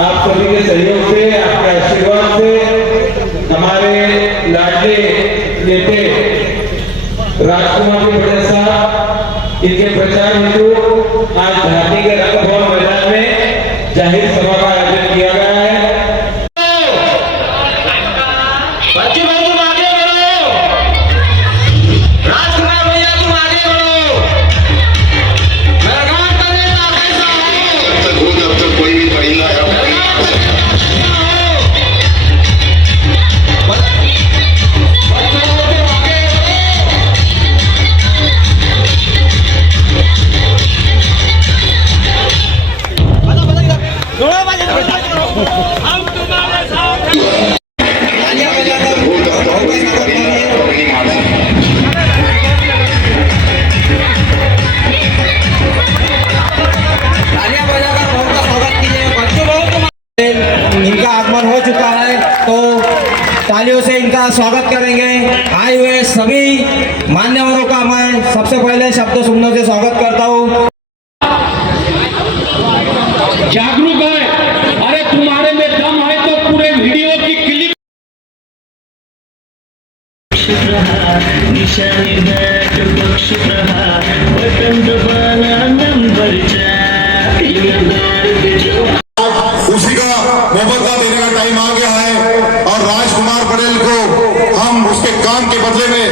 आप सभी के सहयोग से, आपके आशीर्वाद से हमारे लाडले नेते राजकुमार जी पटेल साहब इनके प्रचार हेतु आज झांसी के रंगभवन मैदान में जाहिर सभा का आयोजन किया गया है। इनका आगमन हो चुका है तो तालियों से इनका स्वागत करेंगे। आए हुए सभी मान्यवरों का मैं सबसे पहले शब्द सुनने से स्वागत करता हूँ। जागरूक है, अरे तुम्हारे में दम है तो पूरे वीडियो की क्लिप उसी का मोहब्बत देने का टाइम आ गया है और राजकुमार पटेल को हम उसके काम के बदले में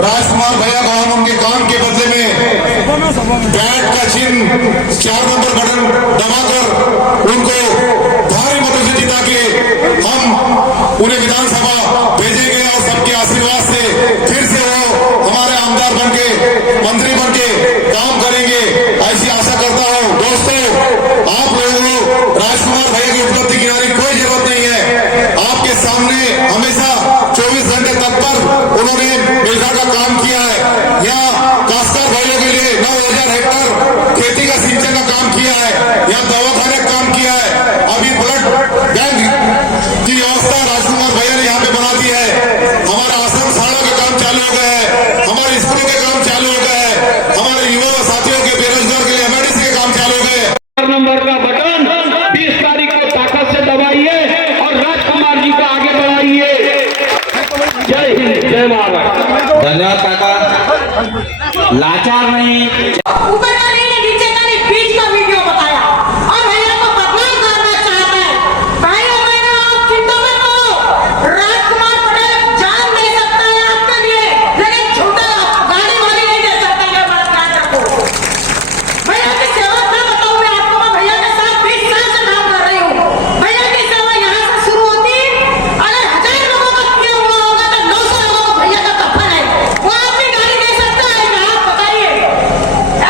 राजकुमार भैया को हम उनके काम के बदले में बैट का चिन्ह 4 नंबर बटन दबाकर उनको भारी मतों से जिता के हम उन्हें विधानसभा भेजेंगे और सबके आशीर्वाद से फिर से वो हमारे आमदार बनके मंत्री बनके काम करेंगे, ऐसी आशा करता हूं। दोस्तों, आप लोगों को राजकुमार भैया की उपलब्धि गिनाने की कोई जरूरत नहीं है। आपके सामने हमेशा 24 घंटे तत्पर उन्होंने मिलकर का काम किया है। यहाँ काश्तकार भाइयों के लिए 9000 हेक्टर खेती का सिंचन का काम किया है, यहाँ दवाखाने का काम किया है। अभी ब्लड बैंक की व्यवस्था राजकुमार भैया ने यहाँ पे बना दी है। हमारे आश्रम शाला के काम चालू हो गए हैं, हमारे स्कूलों के काम चालू हो गए हैं, हमारे युवा साथियों के बेरोजगार के लिए एमआईडीसी के काम चालू हो गए। नंबर का बटन 20 तारीख को ताकत से दबाइए और राजकुमार जी को आगे बढ़ाइए। जय हिंद, जय महाराष्ट्र। धन्यवाद काका। लाचार नहीं, ऊपर का नहीं, नीचे का नहीं, बीच का वीडियो बताया और भैया को बदनाम करना चाहता है। भाइयों बहनों, आप चिंता मत करो, राजकुमार पटेल जान दे सकता है आपके लिए, लेकिन छोटा गाड़ी वाली नहीं दे सकता ये बात याद रखो। भैया की सेवा क्या बताऊं मैं आपको, मैं भैया के साथ 20 साल से काम कर रही हूँ। भैया की सेवा यहाँ से शुरू होती, अगर 1000 लोगों का किया हुआ होगा तो 900 लोगों को भैया का कफन है, वो आदमी गाड़ी दे सकता है क्या? आप बताइए।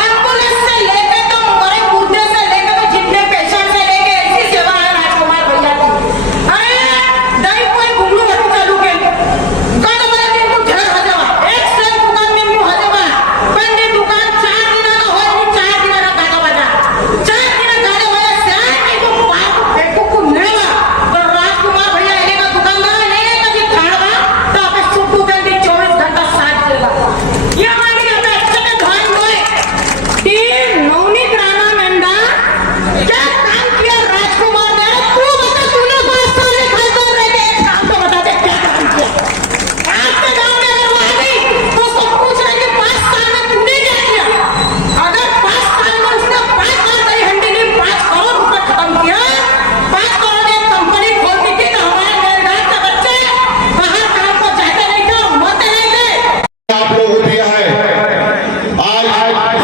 एम्बुलेंस से लेके तो मरे मुर्दे से लेके तो जितने पेशेंट से लेके ऐसी सेवा है राजकुमार भैया की। अरे दही कोई घुंगरू हटू चालू के दुकान वाले दिन को ढेर हजवा एक से दुकान में मुंह हजवा बंदी दुकान 4 दिन ना हो, 4 दिन ना गागा बजा 4 दिन गाड़े वाले से आके को पाप फेंको को नेवा तो राजकुमार भैया एने का दुकानदार नहीं कभी खाड़वा तो आपे सुट्टू जल्दी 24 घंटा साथ देगा। ये हमारी हमें अच्छे से ध्यान दोए टीम नवनीत राणा नंदा क्या काम किया राजकुमार ने? तू बता, तूने 5 साल में खासदार रह के एक काम तो बता दे क्या काम किया? आपके गांव में अगर वो आ गई तो उसको पूछ रहे कि 5 साल में तूने क्या किया? अगर 5 साल में उसने 5 बार दही हंडी ने 5 करोड़ रुपए खत्म किया, 5 करोड़ की कंपनी खोल दी थी तो हमारे मेलघाट के बच्चे बाहर काम को जाते नहीं थे और मरते नहीं थे। आप लोगों को दिया है, आज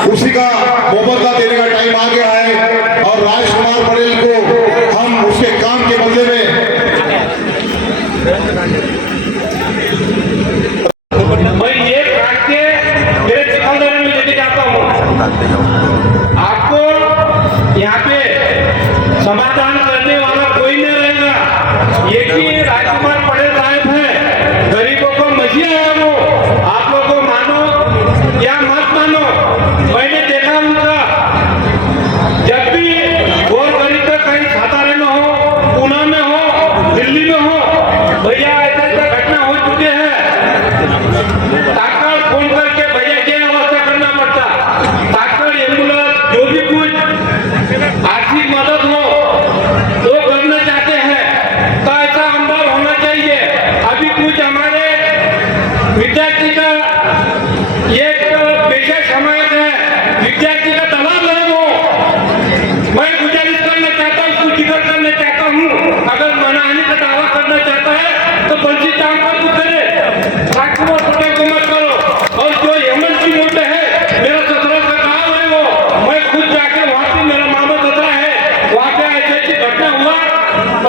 उसी का मोहब्बत देने का टाइम आ गया है और राजकुमार पटेल को हम उसके काम के बदले में मैं ये काट के मेरे चिकलदरे में लेके जाता हूँ। आपको यहाँ पे समाधान करने वाला कोई नहीं रहेगा। एक ही राजकुमार पटेल साहब है, गरीबों को मजिया है वो। आप लोग को मानो या मत मानो, मैंने देखा उनका जब भी गोर गरीब का कहीं सातारे में हो, पुणे में हो, दिल्ली में हो, भैया ऐसे घटना हो चुके हैं। ताकड़ फोन करके भैया क्या व्यवस्था करना पड़ता, ताकड़ एम्बुलेंस जो भी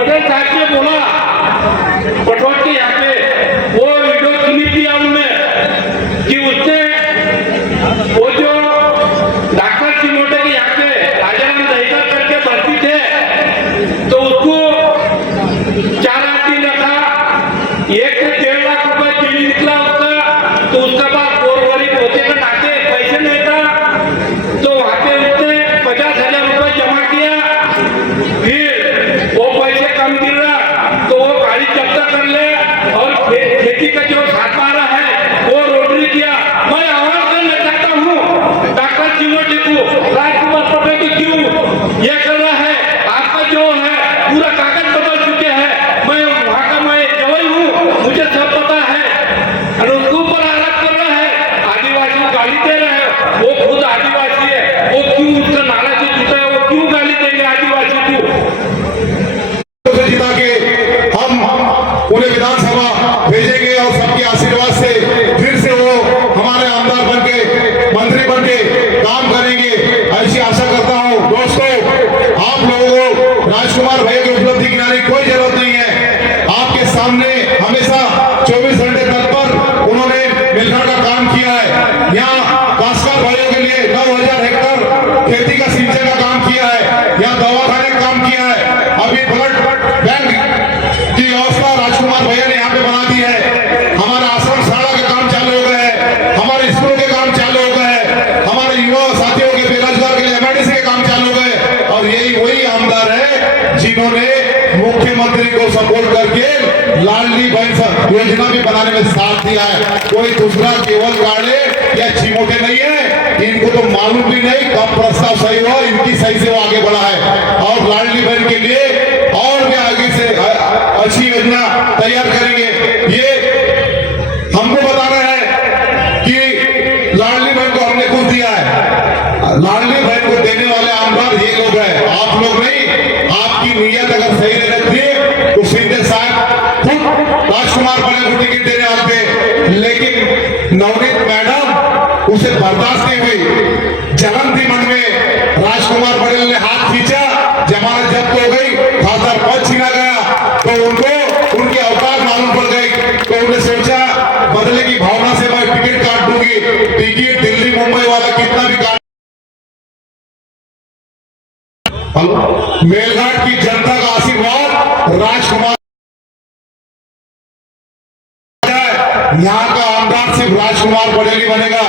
पटेल साहब ने बोला पटवार के यहाँ पे वो वीडियो क्लिप दिया उन्होंने कि उससे वो जो डॉक्टर चिमोटे के यहाँ पे आजाराम दहीकर करके भर्ती थे तो उसको 4 आदमी रखा 1 से 1.5 लाख रुपए बिल निकला उसका। तो उसका बाद गोरगरीब होते के नाते पैसे नहीं था तो वहां पे उसने 50,000 रुपए जमा किया। फिर वो पैसे कम गिर रहा तो वो गाड़ी जब्त कर ले और खेती का जो 7-12 है वो रोटरी किया। मैं आह्वान करना चाहता हूँ डॉक्टर चिमोटे को, राजकुमार पटेल की क्यों ये कर रहा है? आपका जो है पूरा कागज बदल चुके हैं। मैं वहां का मैं जवाई हूँ, मुझे सब पता है। और उसके ऊपर आरोप कर रहा है आदिवासी को गाली दे रहे हैं। वो खुद आदिवासी है, वो क्यों उसका नाला से जुटा है? वो क्यों गाली देंगे आदिवासी को? से जिता के हम उन्हें विधानसभा भेजेंगे और सबके आशीर्वाद से फिर से वो हमारे आमदार बन के मंत्री बन के काम करेंगे, ऐसी आशा करता हूं। दोस्तों, आप लोगों को राजकुमार भैया की उपलब्धि गिनाने की कोई जरूरत नहीं है। आपके सामने हमेशा 24 घंटे तत्पर उन्होंने मेलघाट का काम किया है। यहाँ काश्तकार भाइयों के लिए 9,000 हेक्टर खेती का सिंचाई का काम किया है। यहाँ दवाखाने का काम किया है। अभी ब्लड बैंक की व्यवस्था राजकुमार भैया ने यहाँ पे बना दी है। हमारा आश्रम शाला का काम चालू हो गया है, हमारे स्कूल के काम चालू हो गए, हमारे युवा साथियों के बेरोजगार के लिए एमआईडीसी के काम चालू हो गए। और यही वही आमदार है जिन्होंने मुख्यमंत्री को सपोर्ट करके लाडली बहन योजना भी बनाने में साथ दिया है। कोई दूसरा केवल गाड़े या चिमोटे नहीं है, इनको तो मालूम भी नहीं कब प्रस्ताव सही हुआ, इनकी सही से वो आगे बढ़ा है। और लाडली बहन के लिए और भी आगे से अच्छी योजना तैयार करेंगे। ये हमको बताना है कि लाडली बहन को हमने कुछ दिया है, लाडली बहन को देने वाले आमदार ये लोग हैं, आप लोग नहीं। आपकी नीयत अगर सही रहती है तो शिंदे साहब खुद राजकुमार बड़े को टिकट देने वाले थे, लेकिन नवनीत मैडम उसे बर्दाश्त नहीं हुई, जलन थी मन में। राजकुमार पटेल ने हाथ खींचा, जमानत जब्त हो गई, खाता पद छीना गया तो उनको उनके अवकाश मालूम पड़ गई। तो उन्होंने सोचा बदले की भावना से मैं टिकट काट दूंगी। टिकट दिल्ली मुंबई वाला कितना भी काट, मेलघाट की जनता का आशीर्वाद राजकुमार, यहाँ का आमदार सिर्फ राजकुमार पटेल ही बनेगा।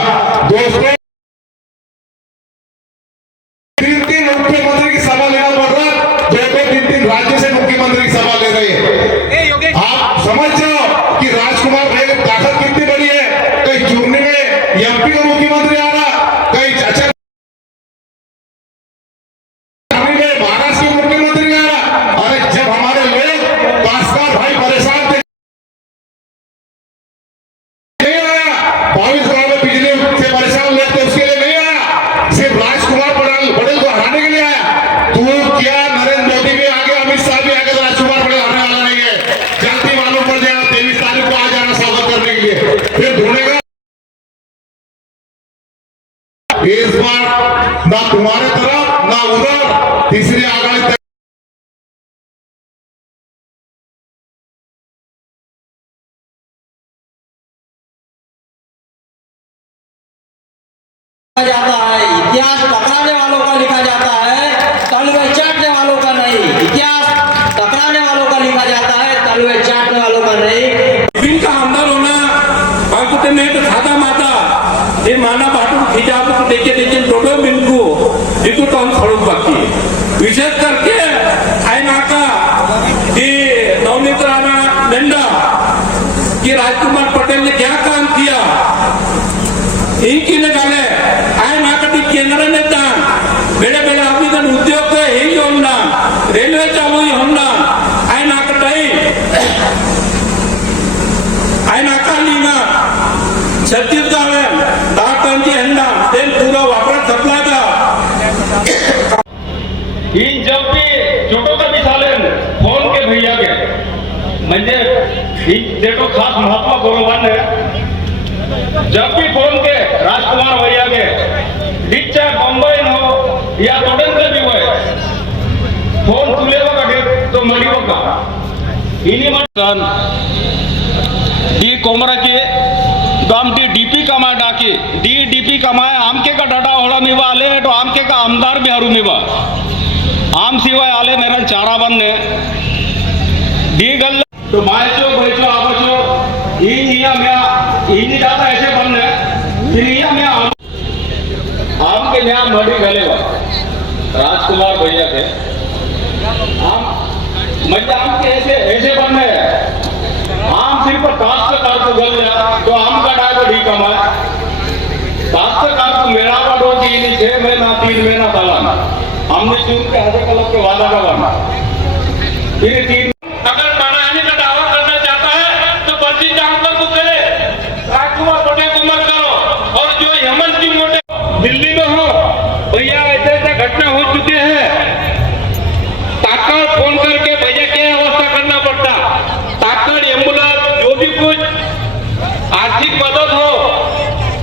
दोस्तों, 3 मुख्यमंत्री की सभा लेना पड़ रहा, 2-3 राज्य से मुख्यमंत्री की सभा ले रहे हैं। आप समझ जाओ कि राजकुमार भैया की ताकत कितनी बड़ी है। कहीं चुनने में एमपी का मुख्यमंत्री आ रहा, कहीं चाचा महाराष्ट्र के मुख्यमंत्री आ रहा। अरे जब हमारे लोग काश्तकार भाई परेशान थे, नहीं आया 22 गांव में बिजली से परेशान लोग थे, उसके लिए नहीं आया, सिर्फ राजकुमार पटेल को हराने के लिए आया। तू क्या नरेंद्र मोदी भी आगे, अमित शाह भी आगे, राजकुमार पटेल हराने वाला नहीं है। जल्दी मालूम पड़ जाएगा, 23 तारीख को आ जाना स्वागत करने के लिए, फिर ढूंढेगा। इस बार ना तुम्हारे तरफ ना उधर, तीसरी आगाड़ी जाता है। इतिहास टकराने वालों का लिखा जाता है, तलवे चाटने वालों का नहीं। इतिहास टकराने वालों का लिखा जाता है, तलवे चाटने वालों का नहीं। इनका आमदार होना बाकुते में तो सादा माता ये माना बाटू खिजाब को देखे देखे टोटो बिनको इनको तो हम छोड़ बाकी विशेष करके आयनाका ये नवनीत राणा नंदा कि राजकुमार पटेल ने क्या काम किया इनकी निकाले आयनाकटी केंद्र नेता बेड़े बेड़े अभिगन उद्योग के ही होना रेलवे चालू ही होना आयनाकटाई आयनाकालीना छत्तीसगढ़ में दातांची हंडा तेल पूरा वापरा सप्लाय का इन जब भी छोटो का मिसालन फोन के भैया के म्हणजे देखो खास महात्मा गौरवान है जब भी फोन के राजकुमार भैया के डिच्चा बम्बई हो या तोडन भी हो फोन तुले बघा तो मडी बघा इनी मतन डी कोमराके गाम डी डीपी कमा डाके डी डीपी कमाए आमके का डाटा होड़ा मिवा आले तो आमके का आमदार बिहारू मिवा आम सिवाय आले मेरा चारा बनने दी गल तो मायचो बैचो आवचो इनिया में इनी डाटा ऐसे बनने इनिया में आम के न्याय मडी गलेगा राजकुमार भैया के आम मतलब आम के ऐसे ऐसे बनने आम सिर्फ काश्तकार को गल जाए तो आम का डाय को ढी कमाए काश्तकार को मेरा बड़ो की 6 महीना 3 महीना दलाना हमने चुन के हर कलर के वादा करवाना फिर 3 अगर बनाने का दावा करना चाहता है तो बर्जी जामकर को करे राजकुमार पटेल को मत करो और जो हेमंत जी मोटे दिल्ली में हो भैया ऐसे ऐसे घटना हो चुके हैं ताकड़ फोन करके भैया क्या व्यवस्था करना पड़ता ताकड़ एम्बुलेंस जो भी कुछ आर्थिक मदद हो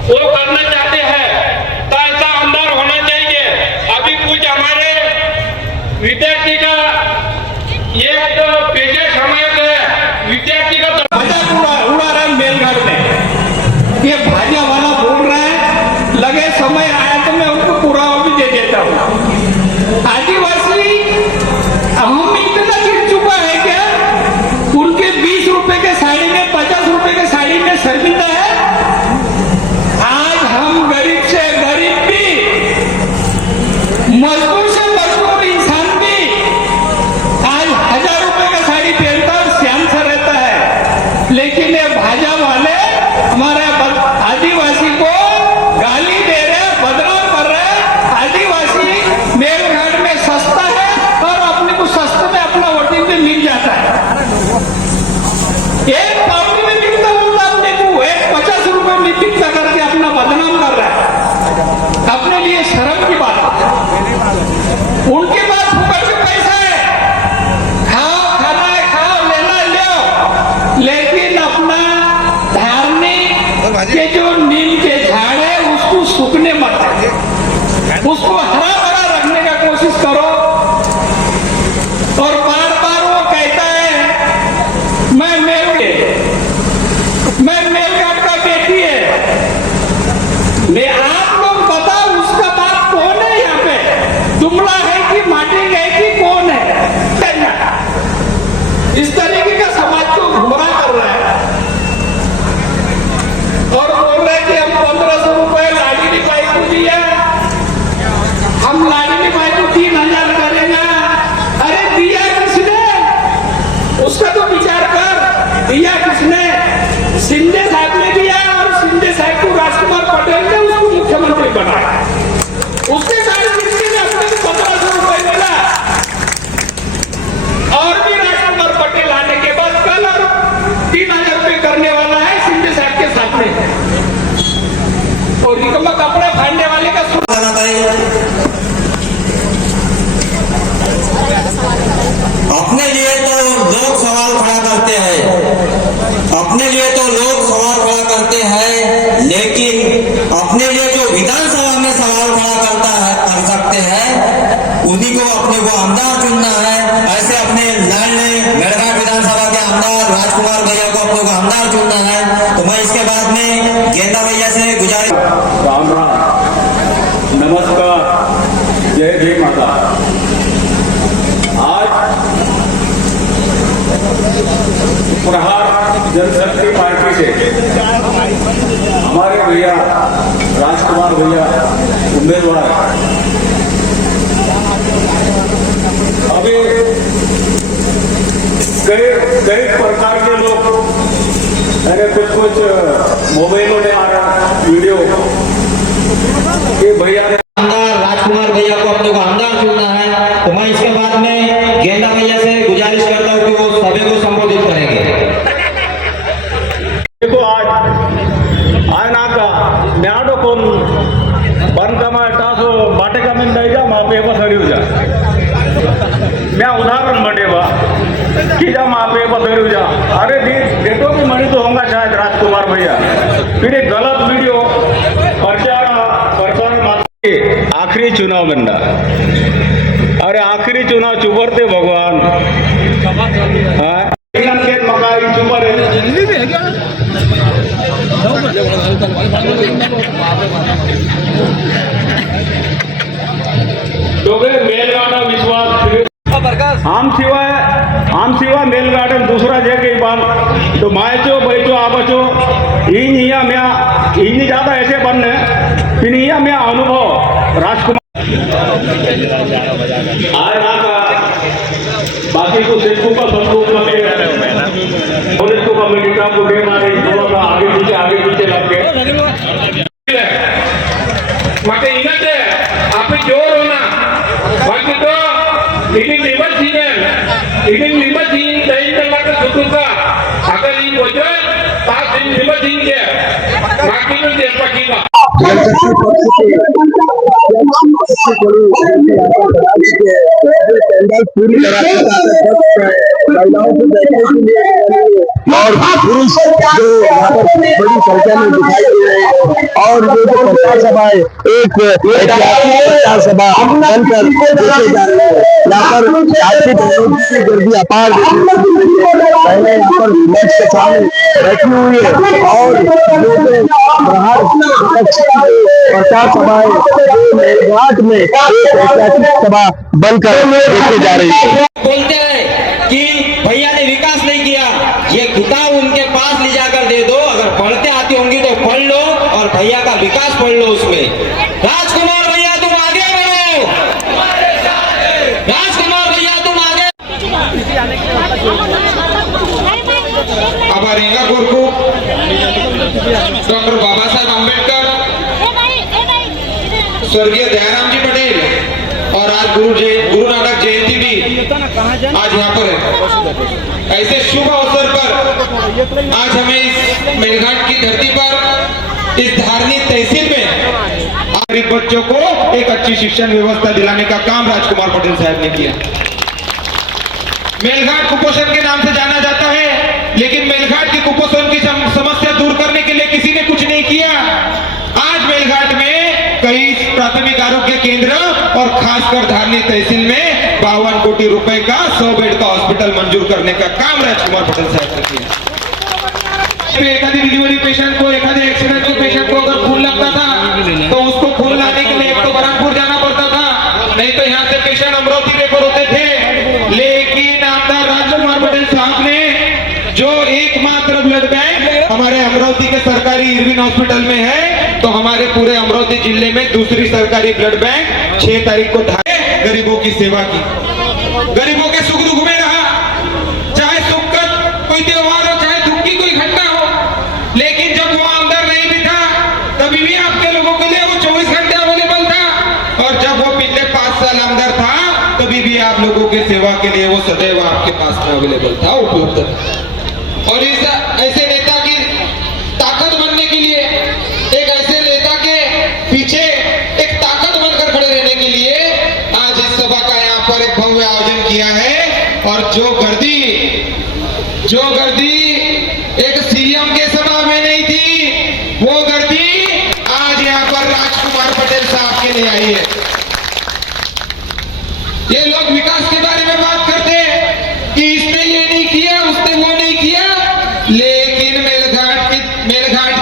वो करना चाहते हैं तो ऐसा आमदार होना चाहिए अभी कुछ हमारे विद्यार्थी का एक पेशे समय पे विद्यार्थी का उड़ा रहा है मेलघाट में ये भाजपा वाला बोल रहा है लगे समय आया तो मैं उनको पुरावा भी दे देता हूँ आदिवासी हम इतना गिर चुका है क्या उनके 20 रुपए के साड़ी में 50 रुपए के साड़ी में शर्मिंदा है आज हम गरीब से गरीब भी मजदूर से मजदूर इंसान भी आज 1000 रुपए का साड़ी पहनता और श्याम सा रहता है लेकिन ये भाजपा वाले हमारे आदिवासी को गाली दे रहे बदनाम कर रहे आदिवासी मेलघाट में सस्ता है और अपने को सस्ते में अपना वोटिंग भी मिल जाता है एक पावड़ी में बिकता होता अपने को एक 50 रुपए में बिकता करके अपना बदनाम कर रहा है अपने लिए शर्म की बात है उनके पास फुकट के पैसा है खाओ खाना है खाओ लेना लो लेकिन अपना धार्मिक के जो नीम के झाड़ है उसको सूखने मत दो उसको हरा भरा रखने का कोशिश करो और बार बार वो कहता है मैं मेलघाट का बेटी है मैं आप लोग बताओ उसका बाप कौन है यहाँ पे जुमला है कि माटी है कि कौन है इस तरीके का समाज को गुमराह कर रहा है और बोल रहे कि हम 1500 रुपए लाडली बाई को दिया हम लाडली बाई को 3000 करेंगे अरे दिया किसने उसका तो विचार कर दिया किसने शिंदे साहब ने दिया और शिंदे साहब को राजकुमार पटेल ने उसको मुख्यमंत्री बनाया उसके साथ किसने ने अपने को 1500 रुपए मिला और भी राजकुमार पटेल आने के बाद कल और 3000 रुपए करने वाला है शिंदे साहब के साथ में और निकम्मा कपड़े फाड़ने वाले का अपने लिए तो लोग सवाल खड़ा करते हैं अपने लिए तो लोग सवाल खड़ा करते हैं लेकिन अपने लिए जो विधानसभा में सवाल खड़ा कर सकते हैं उन्हीं को अपने को आमदार चुनना है ऐसे अपने लाडले मेलघाट विधानसभा के आमदार राजकुमार भैया को अपने को आमदार चुनना है तो मैं इसके बाद में गेंदा भैया से गुजारिश राम राम नमस्कार जय जय माता आज प्रहार जनशक्ति पार्टी से हमारे भैया राजकुमार भैया उम्मीदवार अभी कई प्रकार के लोग अरे कुछ मोबाइलों में आ रहा वीडियो कि भैया ने आमदार राजकुमार भैया को अपने को आमदार चुनना है तो मैं इसके बाद में गेंदा भैया से गुजारिश करता हूँ कि वो सभी को संबोधित करेंगे देखो आज नाका म्याडो कोण बांधकामा टासो बाटेका में नहीं जा मापे बस हरियो जा मैं उदाहरण बटेवा कि जा मापे बस हरियो जा अरे डेटो की मणि तो होगा शायद राजकुमार भैया फिर एक गलत वीडियो प्रचार आखिरी चुनाव बनना अरे आखिरी चुनाव चुबरते भगवान खेत मकाई चुपर मेलगाड़ा विश्वास हम शिवाय मेलगार्डन दूसरा जगह बाल तो मायचो बैचो आबचो इन ज्यादा ऐसे बनने फिर मैं अनुभव राजकुमार आए ना का बाकी को सिद्धू का संतोष लगे पुलिस को कमेटी का बुढ़े मारे थोड़ा सा आगे पीछे लग गए मत इनते आप जोर होना बाकी तो ini lima sini dari tempat suka akan ini bocor pas ini lima sini dia makin dia pakai पूरी तरह महिलाओं को देखने के लिए और पुरुष जो यहाँ पर बड़ी संख्या में दिखाई दे रहे हैं और ये जो प्रचार सभा है एक ऐतिहासिक प्रचार सभा बनकर देखे जा रहे हैं। यहाँ पर आपकी बहनों की गर्दी अपार पहले यहाँ पर मंच के सामने बैठी हुई है और जो प्रहार प्रचार सभा है मेलघाट में एक ऐतिहासिक सभा बनकर देखे जा रही है। बोलते हैं कि भैया ने विकास नहीं किया, ये किताब उनके पास ले जाकर दे दो, अगर पढ़ते आती होंगी तो पढ़ लो और भैया का विकास पढ़ लो उसमें। राजकुमार भैया तुम आगे बढ़ो, राजकुमार भैया तुम आगे। अमरेंगा गुरु डॉक्टर बाबा साहेब आम्बेडकर, स्वर्गीय दयाराम जी पटेल और आज गुरु नानक जयंती भी आज यहाँ पर है। ऐसे शुभ अवसर पर आज हमें इस मेलघाट की धरती पर इस धार्मिक तहसील में गरीब बच्चों को एक अच्छी शिक्षण व्यवस्था दिलाने का काम राजकुमार पटेल साहब ने किया। मेलघाट कुपोषण के नाम से जाना जाता है, लेकिन मेलघाट की कुपोषण की समस्या दूर करने के लिए किसी ने कुछ नहीं किया। आज मेलघाट में कई प्राथमिक आरोग्य केंद्र और खासकर धारनी तहसील में 52 कोटी रुपए का 100 बेड का हॉस्पिटल मंजूर करने का काम राजकुमार पटेल साहब ने किया। एखादी डिलीवरी पेशेंट को, एखादे एक्सीडेंट के पेशेंट को अगर खून लगता था तो उसको खून लाने के लिए एक तो बरहमपुर जाना पड़ता था, नहीं तो यहाँ से पेशेंट अमरावती रेफर होते थे। लेकिन आमदार राजकुमार पटेल साहब ने जो एकमात्र ब्लड बैंक हमारे अमरावती के सरकारी इरविन हॉस्पिटल में है, तो हमारे पूरे अमरावती जिले में दूसरी सरकारी ब्लड बैंक 6 तारीख को गरीबों की सेवा की, गरीबों के सुख दुख में रहा, चाहे सुख का कोई त्योहार हो, चाहे दुख की कोई घटना हो। लेकिन जब वो अंदर नहीं भी था तभी भी आपके लोगों के लिए वो 24 घंटे अवेलेबल था, और जब वो पिछले 5 साल अंदर था तभी भी आप लोगों के सेवा के लिए वो सदैव आपके पास में अवेलेबल था, उपलब्ध था। और इस ऐसे नेता की ताकत बनने के लिए, एक ऐसे नेता के पीछे एक ताकत बनकर खड़े रहने के लिए आज इस सभा का यहाँ पर एक भव्य आयोजन किया है। और जो गर्दी एक सीएम के सभा में नहीं थी, वो गर्दी आज यहाँ पर राजकुमार पटेल साहब के लिए आई है। ये लोग विकास के बारे में बात करते हैं कि इसने ये नहीं किया, उसने वो नहीं किया, लेकिन मेलघाट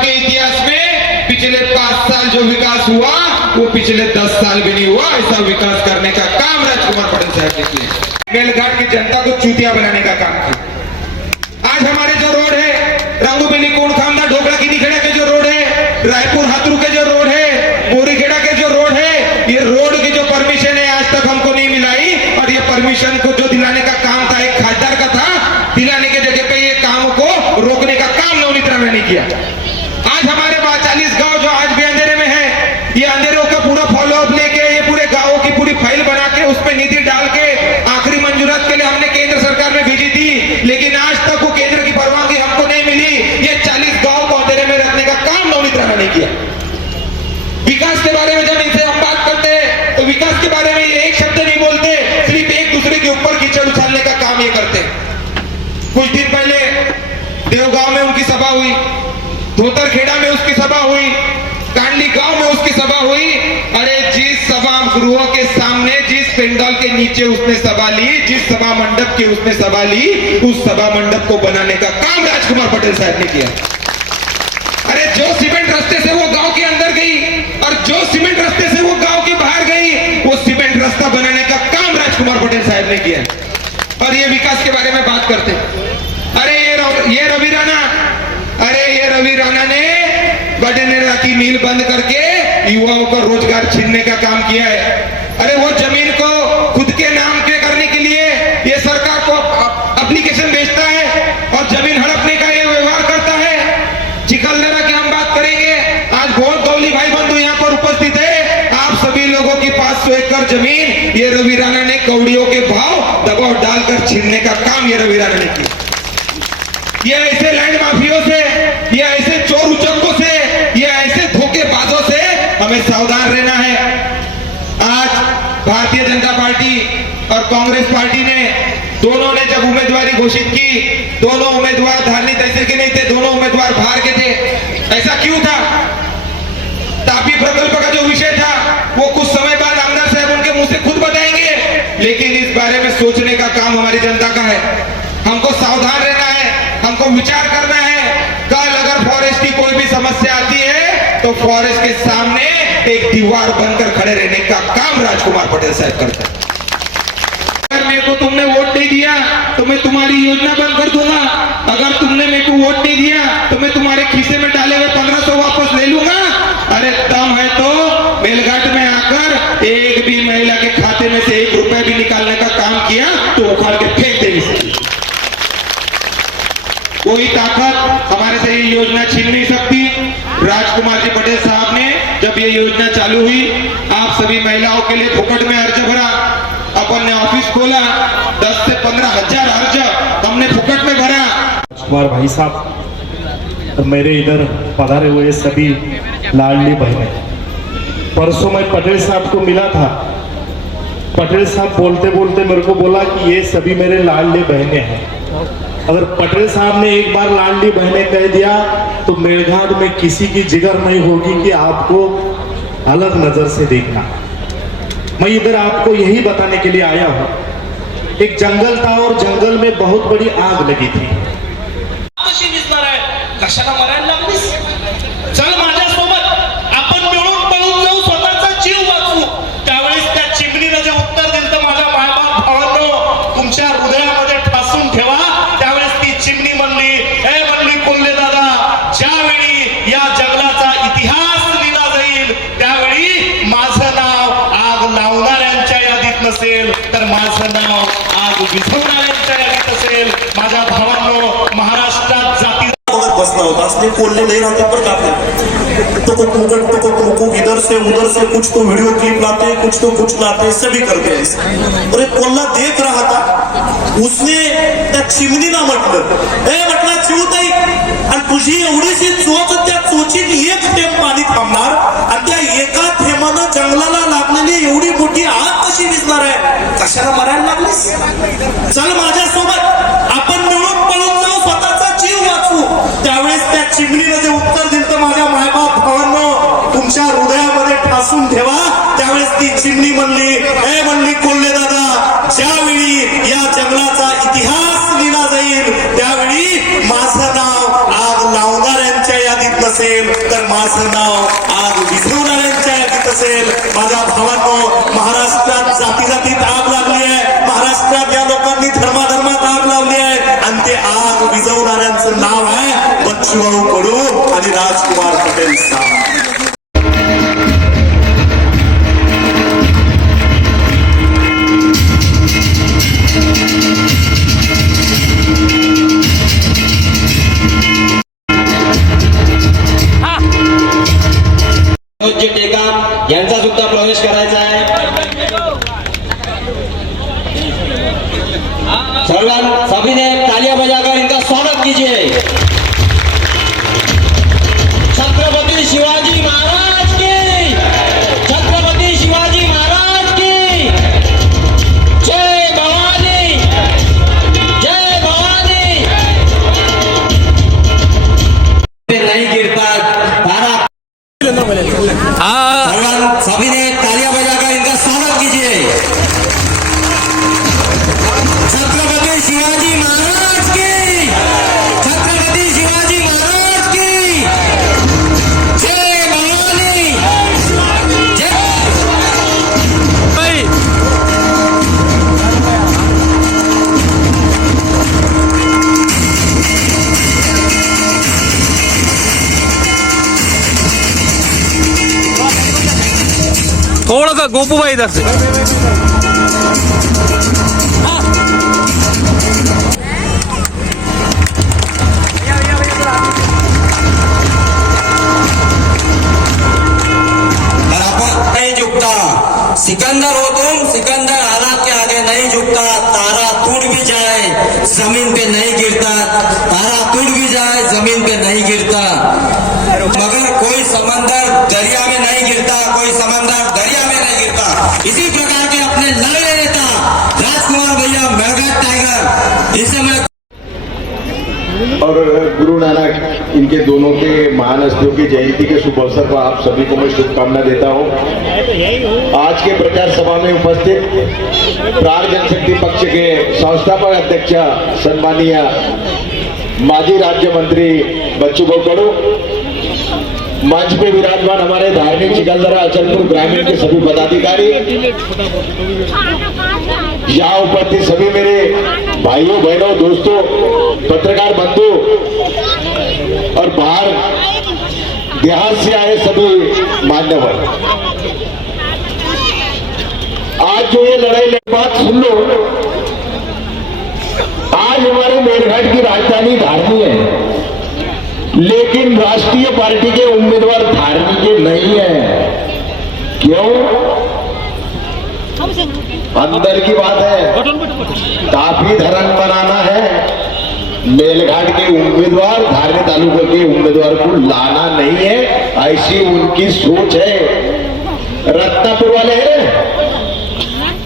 के इतिहास में पिछले 5 साल जो विकास हुआ वो पिछले 10 साल भी नहीं हुआ। ऐसा विकास करने का काम राजकुमार पटेल साहब ने किया। मेलघाट की जनता को चूतिया बनाने का काम किया। आज हमारे जो रोड है, रंगूबेली कोण खामदा ढोकड़ा की निखेड़ा के जो रोड है, रायपुर हाथरू के जो रोड है, बोरीखेड़ा के जो रोड है, ये रोड की जो परमिशन है आज तक हमको नहीं मिलाई। और ये परमिशन को जो दिलाने का काम था एक खासदार का था, दिलाने के जगह पे ये काम को रोकने का काम नवनीत राणा ने किया। आज हमारे 40 गांव जो आज भी अंधेरे में है, ये अंधेरों का पूरा फॉलोअप लेके, ये पूरे गांवों की पूरी फाइल बना के उस पर निधि डाल के आखिरी मंजूरात के लिए हमने केंद्र सरकार में भेजी थी, लेकिन आज तक वो केंद्र की परवानगी हमको नहीं मिली। ये 40 गांव को अंधेरे में रखने का काम नवनीत राणा ने किया। विकास के बारे में जब इनसे हम बात करते हैं तो विकास के बारे में ये एक शब्द नहीं बोलते, सिर्फ एक दूसरे के ऊपर कीचड़ उछालने का काम ये करते हैं। कुछ दिन पहले देवगांव में उनकी सभा हुई, धोतरखेड़ा में उसकी सभा हुई, कांडली गांव में उसकी सभा हुई। अरे जिस सभा गृह के सामने जिस पेंडाल के नीचे नीचे उसने सभा ली, जिस सभा मंडप की उसने सभा ली, उस सभा मंडप को बनाने का काम राजकुमार पटेल साहब ने किया। अरे जो सीमेंट रास्ते से वो गांव के अंदर गई और जो सीमेंट रास्ते से वो गांव के बाहर गई, वो सीमेंट रास्ता बनाने का काम राजकुमार पटेल साहब ने किया। और ये विकास के बारे में बात करते, अरे ये रवि राणा, अरे ये रवि राणा ने गडेनेरा की मिल बंद करके युवाओं का रोजगार छीनने का काम किया है। अरे वो जमीन को खुद के नाम के करने के लिए ये सरकार को एप्लीकेशन भेजता है और जमीन हड़पने का ये व्यवहार करता है। चिखलदरा की हम बात करेंगे, आज बहुत गौली भाई बंधु यहाँ पर उपस्थित है, आप सभी लोगों के 500 एकड़ जमीन ये रवि राणा ने कौड़ियों के भाव दबाव डालकर छीनने का काम ये रवि राणा ने किया। ये ऐसे लैंड माफियों से, ये ऐसे चोर उचक्कों से, ये ऐसे धोखेबाजों से हमें सावधान रहना है। आज भारतीय जनता पार्टी और कांग्रेस पार्टी ने दोनों ने जब उम्मीदवारी घोषित की, दोनों उम्मीदवार धार्मिक ऐसे के नहीं थे, दोनों उम्मीदवार बाहर के थे। ऐसा क्यों था? तापी प्रकल्प का जो विषय था वो कुछ समय बाद आमदार साहब उनके मुंह से खुद बताएंगे, लेकिन इस बारे में सोचने का काम हमारी जनता का है। हमको सावधान रहना है, हमको विचार करना है। कल अगर फॉरेस्ट की कोई भी समस्या आती है तो फॉरेस्ट के सामने एक दीवार बनकर खड़े रहने का काम राजकुमार पटेल साहब करते हैं। अगर मेरे को तुमने वोट नहीं दिया तो मैं तुम्हारी योजना बंद कर दूंगा, अगर तुमने मेरे को वोट नहीं दिया तो मैं तुम्हारे खीसे में डाले हुए 1500 वापस ले लूंगा। अरे दम है तो बेलघाट में आकर एक भी महिला के खाते में से 1 रुपए भी निकालने का काम किया तो उखाड़ के फेंक देगी। कोई ताकत हमारे से ये योजना छीन नहीं सकती। राजकुमार जी पटेल साहब ने जब ये योजना चालू हुई, आप सभी महिलाओं के लिए फुकट में अर्ज भरा, अपन ने ऑफिस खोला, 10 से 15 हजार अर्ज हमने फुकट में भरा। राजकुमार भाई साहब और मेरे इधर पधारे हुए सभी लाडली बहनें, परसों मैं पटेल साहब को मिला था। पटेल साहब बोलते बोलते मेरे को बोला कि ये सभी मेरे लाडली बहनें हैं। अगर पटेल साहब ने एक बार लाडली बहनें कह दिया तो मेलघाट में किसी की जिगर नहीं होगी कि आपको अलग नजर से देखना। मैं इधर आपको यही बताने के लिए आया हूं। एक जंगल था और जंगल में बहुत बड़ी आग लगी थी। कशी दिसणार आहे? कशाला मरायला लागलीस? चल माझ्यासोबत, आपण मिळून पळून जाऊ, स्वतःचा जीव वाचवू. त्यावेळेस त्या चिमणीनं जे उत्तर दिलं तर माझ्या मायबाप भावांनो, तुमच्या हृदयामध्ये ठासून ठेवा. त्यावेळेस ती चिमणी म्हणली, हे म्हणली कोल्हे दादा, ज्यावेळी या जंगलाचा इतिहास लिहिला जाईल त्यावेळी माझं नाव आग लावणाऱ्यांच्या यादीत नसेल तर माझं नाव आग विझवणाऱ्यांच्या यादीत असेल. माझ्या भावांनो, महाराष्ट्रात जाती बसना होता इसलिए कोल्हे नहीं रहते पर काफी तो इधर से उधर से कुछ तो वीडियो क्लिप लाते हैं, कुछ लाते हैं, सभी करते हैं। और एक कोल्हा देख रहा था, उसने त्या चिमणीला म्हटलं चिवताई, आणि तुझी एवढीशी चोच, त्या चोचीत एक थेंब पाणी थांबणार आणि त्या एका थेंबानं जंगलाला लागलेली एवढी मोठी आग कशी दिसणार आहे? कशाला मरायला लागलीस? चल माझ्यासोबत, आपण मिळून पळून जाऊ, स्वतःचा जीव वाचवू. त्यावेळेस त्या चिमणीनं जे उत्तर दिलं तर माझ्या मायबाप भावांनो, तुमच्या हृदयामध्ये ठासून ठेवा. त्यावेळेस ती चिमणी म्हणली, हे म्हणली कोल्हे दादा, ज्यावेळी या जंगलाचा इतिहास लिहिला जाईल त्यावेळी माझं नाव आग लावणाऱ्यांच्या यादीत नसेल तर माझं नाव आग विझवणाऱ्यांच्या यादीत असेल. माझ्या भावांनो, महाराष्ट्रात जाती जातीत आग लागली आहे, महाराष्ट्रात या लोकांनी धर्माधर्मात आग लावली आहे आणि ते आग विझवणाऱ्यांचं नाव आहे बच्चूभाऊ कडू आणि राजकुमार पटेल साहब. टेकाम यांचा सुद्धा प्रवेश करायचा आहे. सर्वांनी सभी ने तालियां बजाकर इनका स्वागत कीजिए. छत्रपति शिवाजी महाराज की, छत्रपति शिवाजी महाराज की जय भवानी, जय भवानी. नहीं गिरता तारा. सर्वांनी सभी ने तालियां बजाकर इनका स्वागत कीजिए. गोपू भाई इधर से। नहीं झुकता, सिकंदर हो तुम, सिकंदर हालात के आगे नहीं झुकता। तारा टूट भी जाए जमीन पे नहीं गिरता, तारा टूट भी जाए जमीन पे नहीं गिरता, मगर कोई समंदर दरिया में नहीं गिरता, कोई समंदर दरिया में नहीं गिरता। इसी प्रकार के अपने नए नेता राजकुमार भैया मेलघाट टाइगर, इस समय और गुरु नानक इनके दोनों के महान हस्तियों की जयंती के शुभ अवसर पर आप सभी को मैं शुभकामना देता हूं। आज के प्रचार सभा में उपस्थित प्राण जनशक्ति पक्ष के संस्थापक अध्यक्ष सम्मानीय माजी राज्य मंत्री बच्चू भाऊ कडू, मंच पे विराजमान हमारे धार्मिक चिकलदरा अचलपुर ग्रामीण के सभी पदाधिकारी, यहाँ उपस्थित सभी मेरे भाइयों बहनों दोस्तों पत्रकार बंधु और बाहर देहात से आए सभी मान्यवर, आज जो ये लड़ाई बात सुन लो। आज हमारे मेरघाट की राजधानी धारनी है, लेकिन राष्ट्रीय पार्टी के उम्मीदवार धारनी के नहीं है। क्यों? अंदर की बात है, काफी धरण बनाना है। मेलघाट के उम्मीदवार धारनी तालुका के उम्मीदवार को लाना नहीं है, ऐसी उनकी सोच है। रत्नापुर वाले हैं,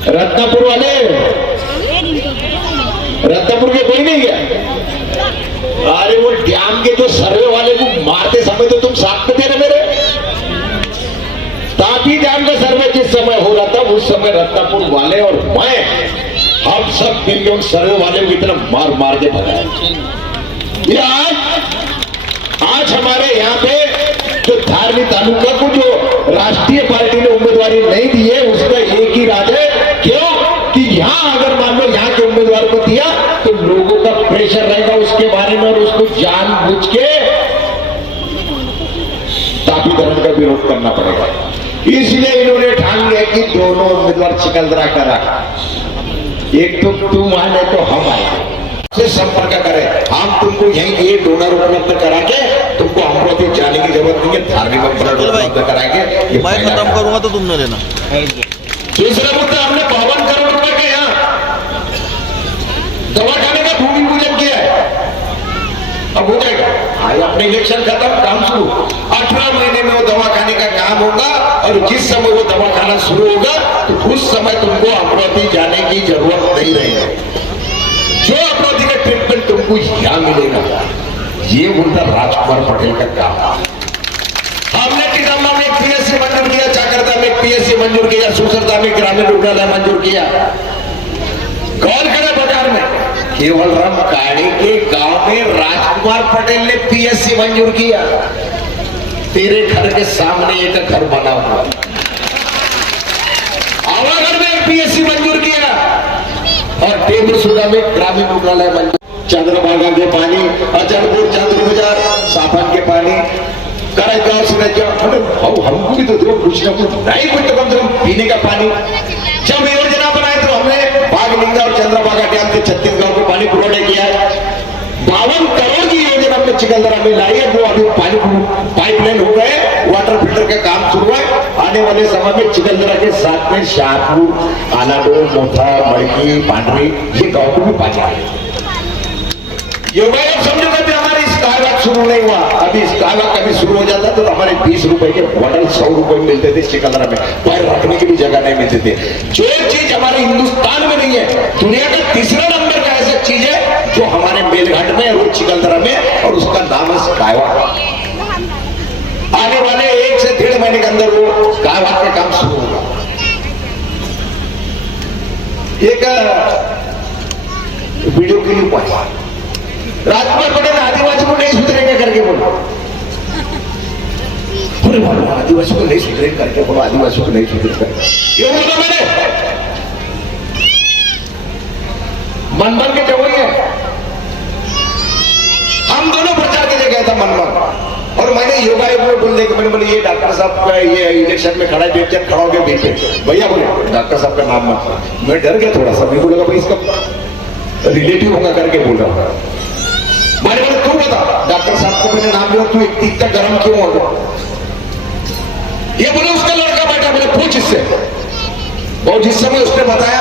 रत्नापुर वाले, रत्नापुर के कोई नहीं गया। अरे वो डैम के जो सर्वे वाले को मारते समय तो तुम साथ में थे ना मेरे। तापी डैम का सर्वे जिस समय हो रहा था उस समय रत्नापुर वाले और मैं हम सब मिलकर उन सर्वे वाले को इतना मार मार के भगाया। ये आज हमारे यहाँ पे जो धारनी तालुका को जो राष्ट्रीय पार्टी ने उम्मीदवारी नहीं दी है, उसका एक ही राज है। क्यों? कि यहाँ अगर मान लो यहाँ के उम्मीदवार को दिया तो लोगों का प्रेशर रहेगा उसके बारे में और उसको जानबूझ के तापी धरण का विरोध करना पड़ेगा। इसलिए इन्होंने ठान लिया कि दोनों उम्मीदवार चिकलदरा का रखा, एक तो तुम आए तो हम आए, से संपर्क करें। हम तुमको यहीं ये डोनर उपलब्ध करा के तुमको अमरावती जाने की जरूरत नहीं है, धार्मिक ब्लड उपलब्ध कराएंगे। मैं खत्म करूंगा तो तुमने लेना। दूसरा मुद्दा, हमने 52 करोड़ रुपए के यहाँ दवाखाने का भूमि पूजन किया है, अब हो जाएगा। आज अपने इलेक्शन खत्म, काम शुरू। 18 महीने में वो दवाखाने का काम होगा और जिस समय वो दवाखाना शुरू होगा तो उस समय तुमको अमरावती जाने की जरूरत नहीं रहेगी। जो अमरावती का ट्रीटमेंट तुमको यहाँ मिलेगा, ये उनका राजकुमार पटेल का काम। हमने टिकामा में पीएससी मंजूर किया, चाकरदा में पीएससी मंजूर किया, सुसरदा में ग्रामीण रुग्णालय मंजूर किया। कौन खड़ा बाजार में? केवल राम काड़ी के गांव में राजकुमार पटेल ने पीएससी मंजूर किया। तेरे घर के सामने एक घर बना हुआ, आवागढ़ में एक पीएससी मंजूर किया और टेबलसुदा में ग्रामीण रुग्णालय मंजूर। चंद्रभागा के पानी, अचलपुर चंद्र बाजार साफन के पानी, कराईगांव से हमको भी तो दो कुछ ना कुछ नहीं, कुछ तो कम से कम पीने का पानी। जब योजना बनाए तो हमने बागलिंगा और चंद्रभागा डैम के 36 गांव को पानी पुरवठा किया है। 52 करोड़ की योजना हमने चिकलदरा में लाई है, वो अभी पानी पाइपलाइन हो गए, वाटर फिल्टर का काम शुरू है। आने वाले समय में चिकलदरा के साथ में शाहपुर, आलाडोर, मोथा, मड़की, पांडरी, ये गांव को भी पानी आए। योगा समझो कि हमारी स्काईवॉक शुरू नहीं हुआ, अभी स्काईवॉक कभी शुरू हो जाता तो हमारे 20 रुपए के बॉटल 100 रुपए मिलते थे चिकलदरा में, पैर रखने की भी जगह नहीं मिलती थी। जो चीज हमारे हिंदुस्तान में नहीं है, दुनिया का तीसरा नंबर का ऐसा चीज है जो हमारे मेलघाट में और चिकलदरा में, और उसका नाम है स्काईवॉक। आने वाले 1 से 1.5 महीने के अंदर वो स्काईवॉक का काम शुरू होगा। एक वीडियो क्लिप आया, राजकुमार पटेल आदिवासी को नहीं सुधरेंगे करके बोलो। अरे बोलो आदिवासी को नहीं सुधरेंगे करके बोलो, आदिवासी को नहीं सुधरेंगे ये बोला मैंने। मनमन के जवाई है, हम दोनों प्रचार के लिए गए था मनमन, और मैंने योगा बोलने के मैंने बोले ये डॉक्टर साहब का ये इंजेक्शन में खड़ा है, देख खड़ा हो गया बेटे, भैया बोले डॉक्टर साहब का नाम मत। मैं डर गया थोड़ा सा, मेरे को लगा भाई इसका रिलेटिव होगा करके बोल रहा हूँ। मैंने बोले तू बता, डॉक्टर साहब को मैंने नाम लिया, तू इतना गर्म क्यों हो गया? ये बोले उसका लड़का बेटा। बोले पूछ इससे। और जिस समय उसने बताया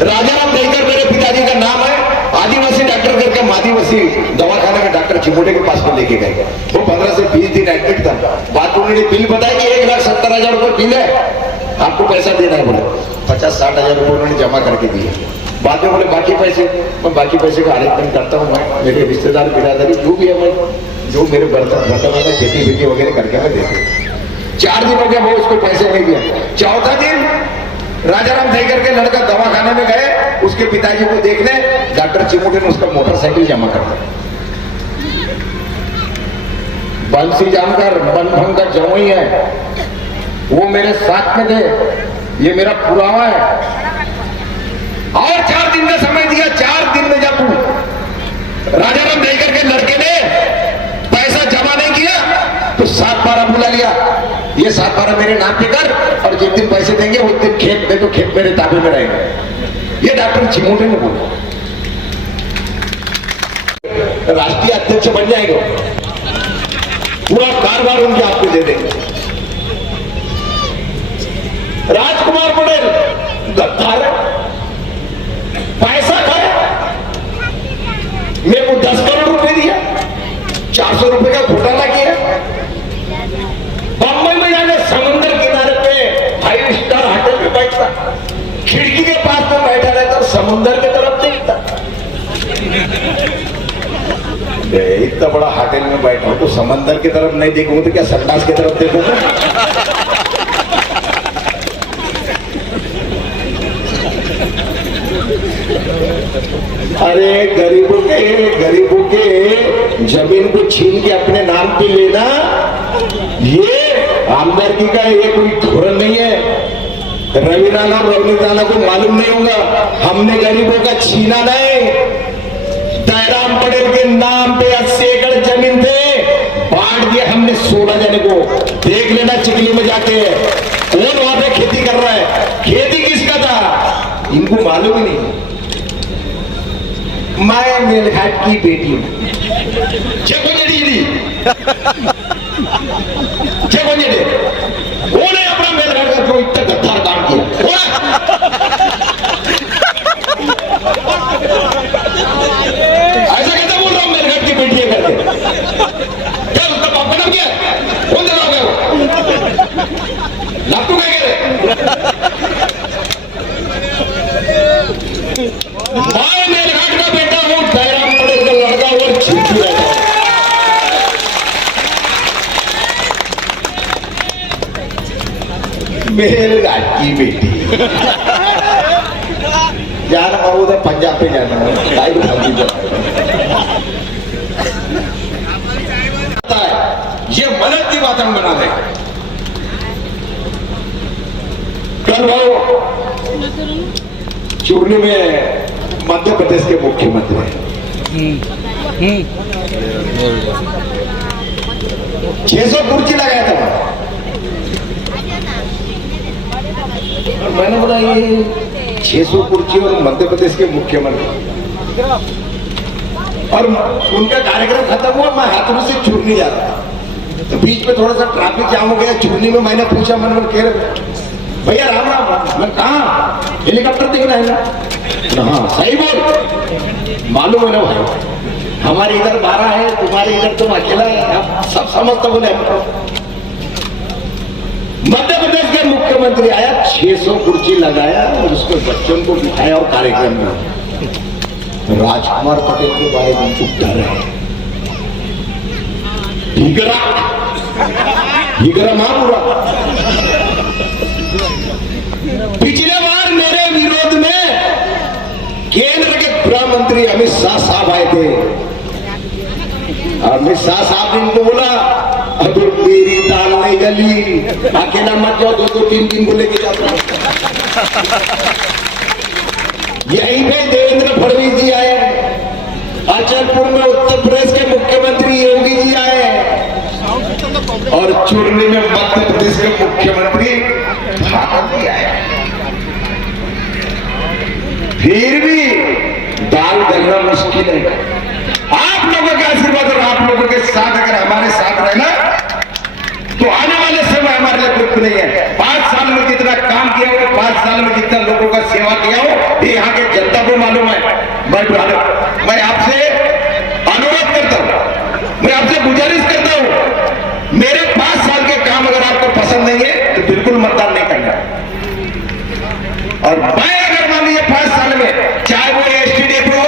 राजाराम दहीकर मेरे पिताजी का नाम है, आदिवासी डॉक्टर करके आदिवासी दवाखाने में डॉक्टर चिमोटे के पास में लेके गए। वो 15 से 20 दिन एडमिट था। बात उन्होंने बिल बताया कि 1,70,000 रुपये बिल है, आपको पैसा देना है। बोले 50-60 हजार रुपये उन्होंने जमा करके दिए। बाद में बोले बाकी पैसे, मैं बाकी पैसे का अरेंजमेंट करता हूँ, मैं मेरे रिश्तेदार बिरादरी जो भी है, मैं जो मेरे बर्तन वाला खेती बेटी वगैरह करके मैं देता। 4 दिन हो गया, वो उसको पैसे नहीं दिया। 4था दिन राजाराम दहीकर के लड़का दवाखाने में गए, उसके पिताजी को देखने, डॉक्टर चिमोटे ने उसका मोटरसाइकिल जमा कर दिया। बंसी जानकर बनभंग का जवाई है, वो मेरे साथ में थे, ये मेरा पुरावा है। और 4 दिन का समय दिया। 4 दिन में जब राजाराम दहीकर के लड़के ने पैसा जमा नहीं किया तो 7/12 बुला लिया, ये 7/12 मेरे नाम पे कर, और जिस दिन पैसे देंगे उस दिन खेत दे, तो खेत मेरे ताबे में रहेंगे। ये डॉक्टर चिमोटे ने बोला। राष्ट्रीय अध्यक्ष बन जाएंगे, पूरा कारोबार उनके हाथ में दे देंगे। राजकुमार पटेल गद्दार है, पैसा खाया, मेरे को 10 करोड़ रुपए दिया, 400 रुपए का घोटाला किया। बम्बई में जाने समुद्र किनारे पे 5 स्टार होटल में बैठता, खिड़की के पास में बैठा रहता, समुद्र की तरफ देखता। इतना बड़ा होटल में बैठा हूं तो समंदर की तरफ नहीं देखूंगा तो क्या संडास की तरफ देखूंगा? अरे गरीबों के जमीन को छीन के अपने नाम पे लेना, ये आमदनी का ये कोई धोरण नहीं है। रविराना और रविराना को मालूम नहीं होगा, हमने गरीबों का छीना नहीं। दयाराम पटेल के नाम पे 80 एकड़ जमीन थे, बांट दिया हमने 16 जने को। देख लेना चिकली में जाके कौन वहां पे खेती कर रहा है, खेती किसका था इनको मालूम ही नहीं। मैं मेलघाट की बेटी हूं, कौन है अपना मेलघाट का जो इतना गद्दार काम किया? ऐसा कैसे बोल रहा हूं मेलघाट की बेटी है करके? क्या उसका बाप का नाम क्या है? कौन दे रहा होगा? लातू क्या कह रहे? मैं मेलघाट का बेटा हूं, दयाराम पटेल का लड़का और छिपी रहता हूं। मेलघाट की बेटी जाना बाबू तो पंजाब पे जाना है, ये मदद की बात हम बना दें। कल वो चूरनी में मध्य प्रदेश के मुख्यमंत्री 600 कुर्सी लगाया था, और मैंने बोला ये 600 कुर्सी और मध्य प्रदेश के मुख्यमंत्री, और उनका कार्यक्रम खत्म हुआ, मैं हाथों से चूरनी जा रहा था, तो बीच में थोड़ा सा ट्रैफिक जाम हो गया। चूरनी में मैंने पूछा, मैंने कह रहे भैया राम राम, मैं कहा हेलीकॉप्टर देखना है ना? हाँ सही बोल, मालूम है ना भाई, हमारे इधर 12 है, तुम्हारे इधर तुम अकेला है, आप सब समझते बोले हमको। मध्य प्रदेश के मुख्यमंत्री आया, 600 कुर्सी लगाया और उसमें बच्चों को बिठाया और कार्यक्रम में राजकुमार पटेल के बारे में चुप डर है। हिगरा मां पूरा। पिछले बार मेरे विरोध में केंद्र के गृह मंत्री अमित शाह साहब आए थे। अमित शाह साहब ने इनको बोला अगर मेरी दाल नहीं गली, अकेला मत जाओ, 2-3 दिन को लेके जाता हूं। यहीं पे देवेंद्र फडणवीस जी आए, अचलपुर में उत्तर प्रदेश के मुख्यमंत्री योगी जी आए, और चुरनी में मध्य प्रदेश के मुख्यमंत्री भाग गया है। फिर भी दाल गलना मुश्किल है। आप लोगों का आशीर्वाद और आप लोगों के साथ अगर हमारे साथ रहना तो आने वाले समय हमारे लिए दुख नहीं है। 5 साल में जितना काम किया हो, 5 साल में जितना लोगों का सेवा किया हो, ये यहाँ के जनता को मालूम है। मैं आपसे अनुरोध करता हूँ, मैं आपसे गुजारिश करता हूँ, मेरे 5 साल के काम अगर आपको पसंद नहीं है तो बिल्कुल मतदान नहीं करना। और मैं अगर मान लीजिए 5 साल में चाहे वो एसटीडीपी हो,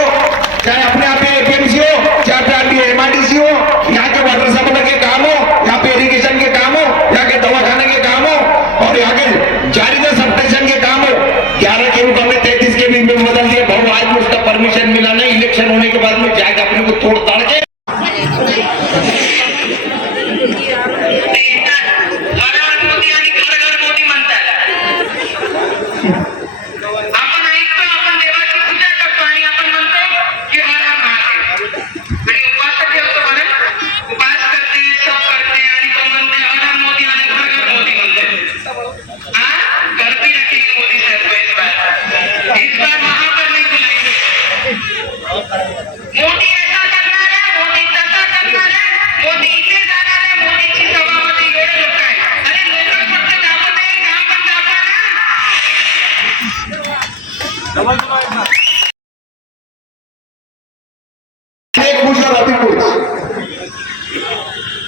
चाहे अपने आप एपीएमसी हो, चाहे आप एमआईडीसी हो, यहाँ के वाटर सप्लाई के काम हो, यहाँ पे इरिगेशन के काम हो, यहाँ के दवाखाने के काम हो और यहाँ के जारीदार सब स्टेशन के काम हो। 11 के ऊपर में 33 के भी बदल दिए भाव। आज में उसका परमिशन मिला नहीं, इलेक्शन होने के बाद में जाएगा अपने को तोड़ ताड़ के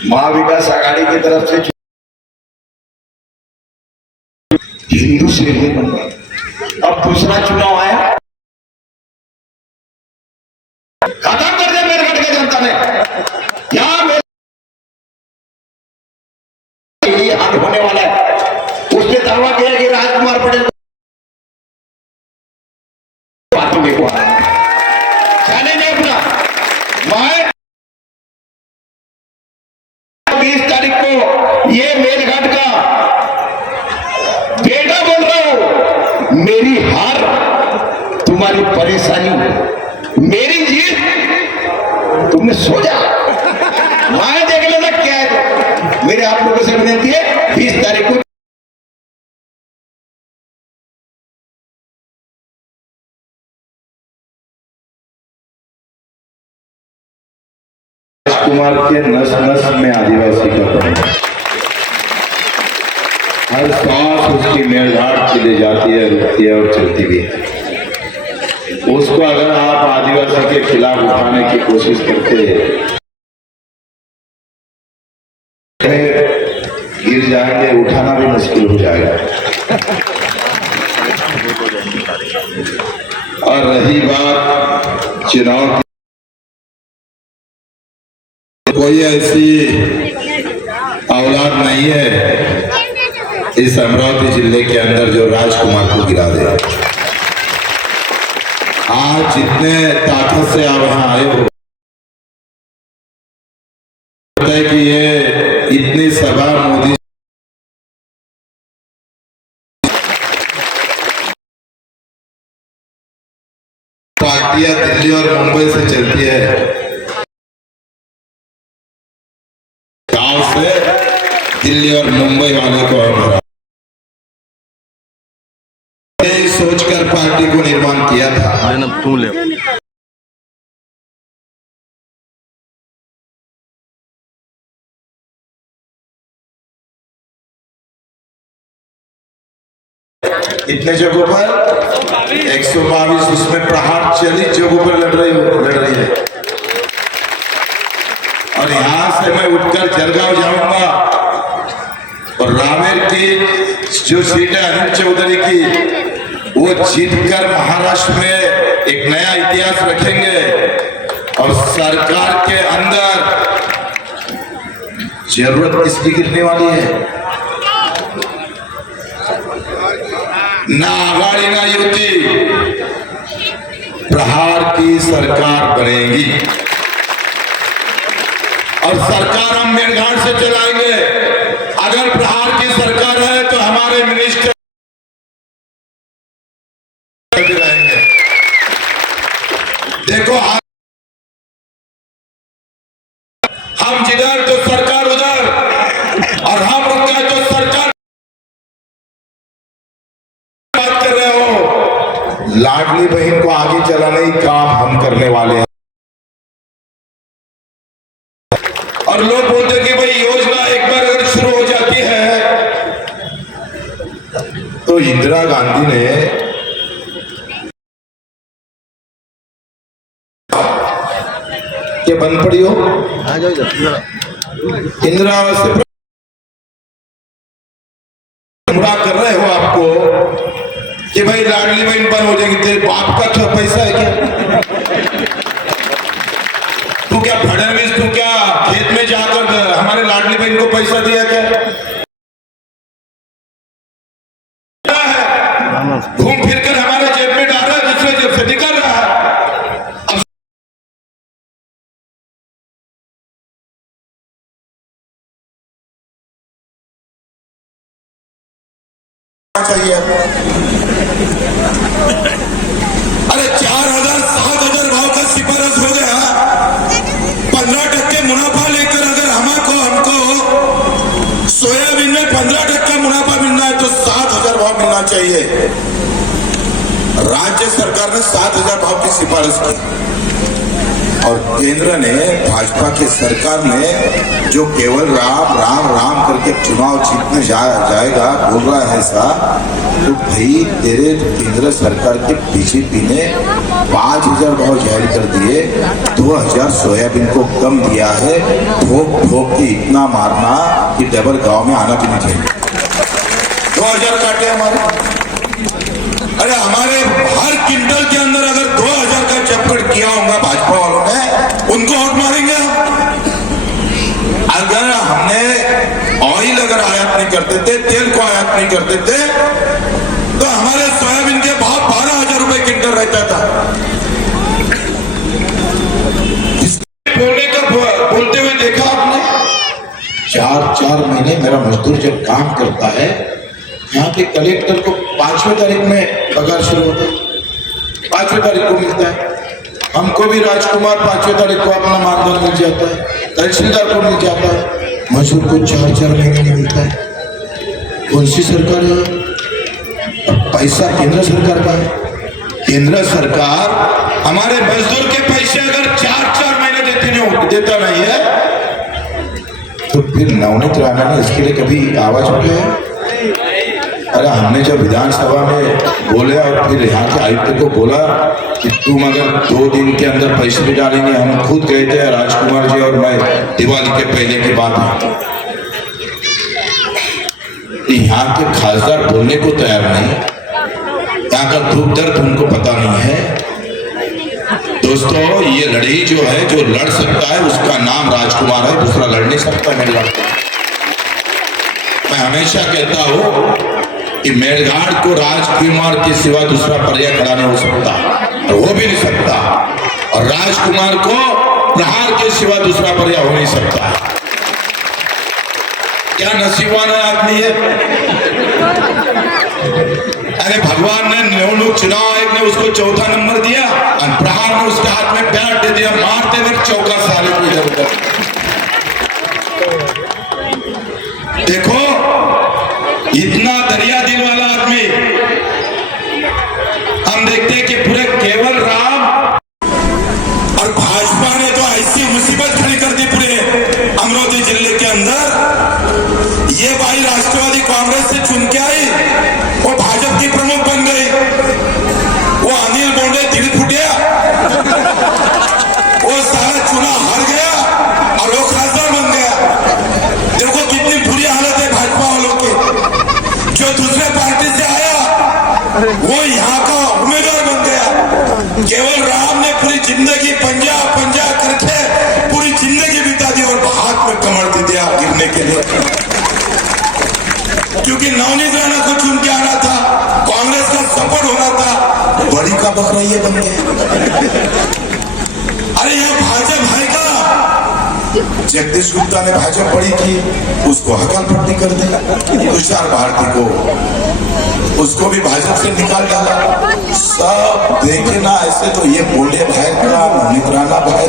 महाविकास आघाड़ी की तरफ से हिंदू से अब दूसरा चुनाव आया, खत्म कर दिया मेरठ के जनता ने। यहां यही हाल होने वाला है। उसने दावा किया कि राजकुमार पटेल बातों को चैलेंज है अपना। मैं 20 तारीख को ये मेलघाट का बेटा बोल रहा हूं, मेरी हार तुम्हारी परेशानी, मेरी जीत तुमने सो जा। मैं देख लेना क्या है। मेरे आप लोगों से विनती है 20 तारीख को कुमार के नस नस में आदिवासी का पड़े, हर सांस उसकी मेलघाट की ले जाती है, रुकती है और चलती भी है। उसको अगर आप आदिवासी के खिलाफ उठाने की कोशिश करते गिर जाएंगे, उठाना भी मुश्किल हो जाएगा। और रही बात चुनाव की, कोई ऐसी औलाद नहीं है इस अमरावती जिले के अंदर जो राजकुमार को गिरा दे। आज जितने ताकत से आप यहाँ आए हो, कि ये इतनी सभा मोदी पार्टियां दिल्ली और मुंबई से चलती है, गांव से दिल्ली और मुंबई वाले को हमारा सोचकर पार्टी को निर्माण किया था। इतने जगहों पर 122 उसमें प्रहार 40 जगहों पर लड़ रही है। और यहां से मैं उठकर जरगांव जाऊंगा और रावेर की जो सीट है अनिल चौधरी की, वो जीतकर महाराष्ट्र में एक नया इतिहास रखेंगे। और सरकार के अंदर जरूरत किसकी गिरने वाली है? ना आघाड़ी ना युति, प्रहार की सरकार बनेगी। और सरकार हम मेरघाट से चलाएंगे। अगर प्रहार की सरकार है तो हमारे मिनिस्टर रहेंगे। देखो हम जिधर तो सरकार उधर, लाडली बहन को आगे चलाने ही काम हम करने वाले हैं। और लोग बोलते कि भाई योजना एक बार अगर शुरू हो जाती है, तो इंदिरा गांधी ने ये बंद पड़ी हो इंदिरा आवास से बुरा कर रहे हो आपको कि भाई लाडली बहन बंद हो जाएगी, तेरे बाप का तो पैसा है क्या? तू क्या फडणवीस, तू क्या खेत में जाकर हमारे लाडली बहन को पैसा दिया क्या? घूम फिर कर हमारे जेब में डाल रहा है, दूसरे जेब से निकल रहा है। चाहिए अरे 4,000 7,000 भाव का सिफारिश हो गया, 15% मुनाफा लेकर अगर हमको सोयाबीन में 15% मुनाफा मिलना है तो 7,000 भाव मिलना चाहिए। राज्य सरकार ने 7,000 भाव की सिफारिश की और केंद्र ने, भाजपा की सरकार ने जो केवल राम राम राम करके चुनाव जीतने जाएगा बोल रहा है ऐसा, तो भाई तेरे केंद्र सरकार के बीजेपी ने 5,000 भाव जारी कर दिए, 2,000 सोयाबीन को कम दिया है। ठोक ठोक के इतना मारना कि डबल गांव में आना भी नहीं चाहिए। 2,000 काटे हमारे, अरे हमारे हर क्विंटल के अंदर अगर 2,000 का चपकट किया होगा भाजपा वालों ने, उनको वोट मारेंगे हम। अगर हमने ऑयल अगर आयात नहीं करते थे, तेल को आयात नहीं करते थे, तो हमारे सोयाबीन के भाव 12,000 रुपए क्विंटल रहता था। बोलते हुए देखा आपने, 4 महीने मेरा मजदूर जब काम करता है, यहाँ के कलेक्टर को 5वें तारीख में पगार शुरू होता है, 5वें तारीख को मिलता है। हमको भी राजकुमार 5वें तारीख को अपना मानधन मिल जाता है, तहसीलदार को मिल जाता है, मजदूर को 4 महीने नहीं मिलता है। कौन सी सरकार है? पैसा केंद्र सरकार का है। केंद्र सरकार हमारे मजदूर के पैसे अगर 4 महीने देता नहीं है, तो फिर नवनीत राणा ने इसके लिए कभी आवाज उठाया है? अरे हमने जब विधानसभा में बोले और फिर यहाँ के आयुक्त को बोला कि तुम अगर 2 दिन के अंदर पैसे भी डालेंगे, हम खुद गए थे राजकुमार जी और मैं दिवाली के पहले की बात है, यहाँ के खासदार बोलने को तैयार नहीं, यहाँ का दुख दर्द उनको पता नहीं है। दोस्तों, ये लड़ाई जो है, जो लड़ सकता है उसका नाम राजकुमार है, दूसरा लड़ नहीं सकता। मैं हमेशा कहता हूँ कि मेलघाट को राजकुमार के सिवा दूसरा पर्याय खड़ा नहीं हो सकता, और वो भी नहीं सकता, और राजकुमार को प्रहार के सिवा दूसरा पर्याय हो नहीं सकता। क्या नसीबवान आदमी है। अरे भगवान ने निवडणूक चुनाव आयोग ने उसको 4था नंबर दिया और प्रहार ने उसके हाथ में बैट दे दिया, मारते हुए चौका साले को इधर उधर। देखो, इतना दरिया दिल वाला आदमी हम देखते हैं कि पूरे केवल राम और भाजपा ने तो ऐसी मुसीबत खड़ी कर दी पूरे अमरावती जिले के अंदर। ये भाई राष्ट्रवादी कांग्रेस से चुन के आई, वो भाजपा की प्रमुख बन गई, वो अनिल बोंडे दिल फुटिया, वो सारा चुनाव हार गया और वो खासदार बन गया। देखो कितनी बुरी हालत है भाजपा वालों की। जो दूसरे पार्टी से आया वो यहाँ का उम्मीदवार बन गया। केवल राम ने पूरी जिंदगी पंजा पंजा करके पूरी जिंदगी बिता दी और हाथ में कमर दे दिया गिरने के लिए, क्योंकि नवनीत राणा को चुन के आना था, कांग्रेस का सपोर्ट होना था, बड़ी का बकरा ये बन गया। अरे यह भाजपा है का? जगदीश गुप्ता ने भाजपा बड़ी की, उसको हकाल पट्टी कर दी, तुषार भारती को उसको भी भाजपा से निकाल डाला। सब देखे ना ऐसे, तो ये बोले भाई का नवनीत राणा भाई,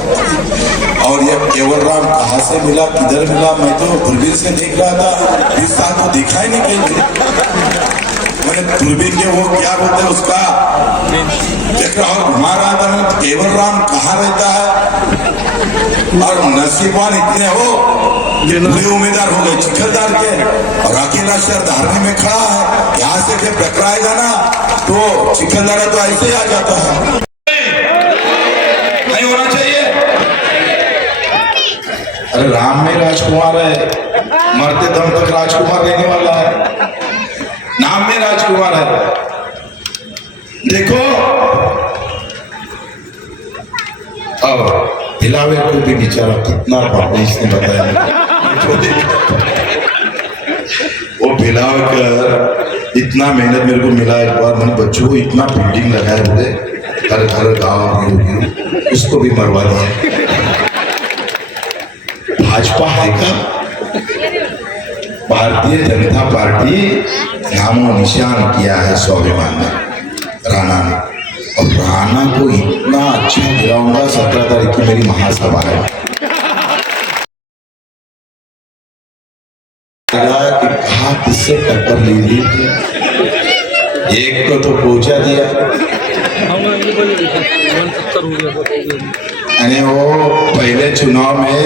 और ये केवल राम कहाँ से मिला, किधर मिला? मैं तो दूरबीन से देख रहा था, 20 साल तो दिखाई नहीं कहीं। मैंने दूरबीन के वो क्या बोलते हैं उसका केवल राम कहाँ रहता है? और नसीबान इतने हो वे उम्मीदवार हो गए चिखलदार के, और अकेला शहर धारने में खड़ा है। यहाँ से जब टकराएगा ना तो चिखलदारा तो ऐसे ही आ जाता है। नहीं होना चाहिए। अरे राम में राजकुमार है, मरते दम तक राजकुमार रहने वाला है, नाम में राजकुमार है। देखो अब हिलावे को भी बेचारा कितना पापी इसने बताया। वो भिलाव कर इतना मेहनत मेरे को मिला। एक बार मैंने बच्चों को इतना बिल्डिंग लगाए हुए हर हर गाँव उसको भी मरवा दिया। भाजपा है का भारतीय जनता पार्टी नामो निशान किया है स्वाभिमान में राणा ने, और राणा को इतना अच्छा गिराऊंगा। 17 तारीख की मेरी महासभा है कि कहा किससे टक्कर ले ली थी, एक को तो पहुंचा दिया। अरे वो पहले चुनाव में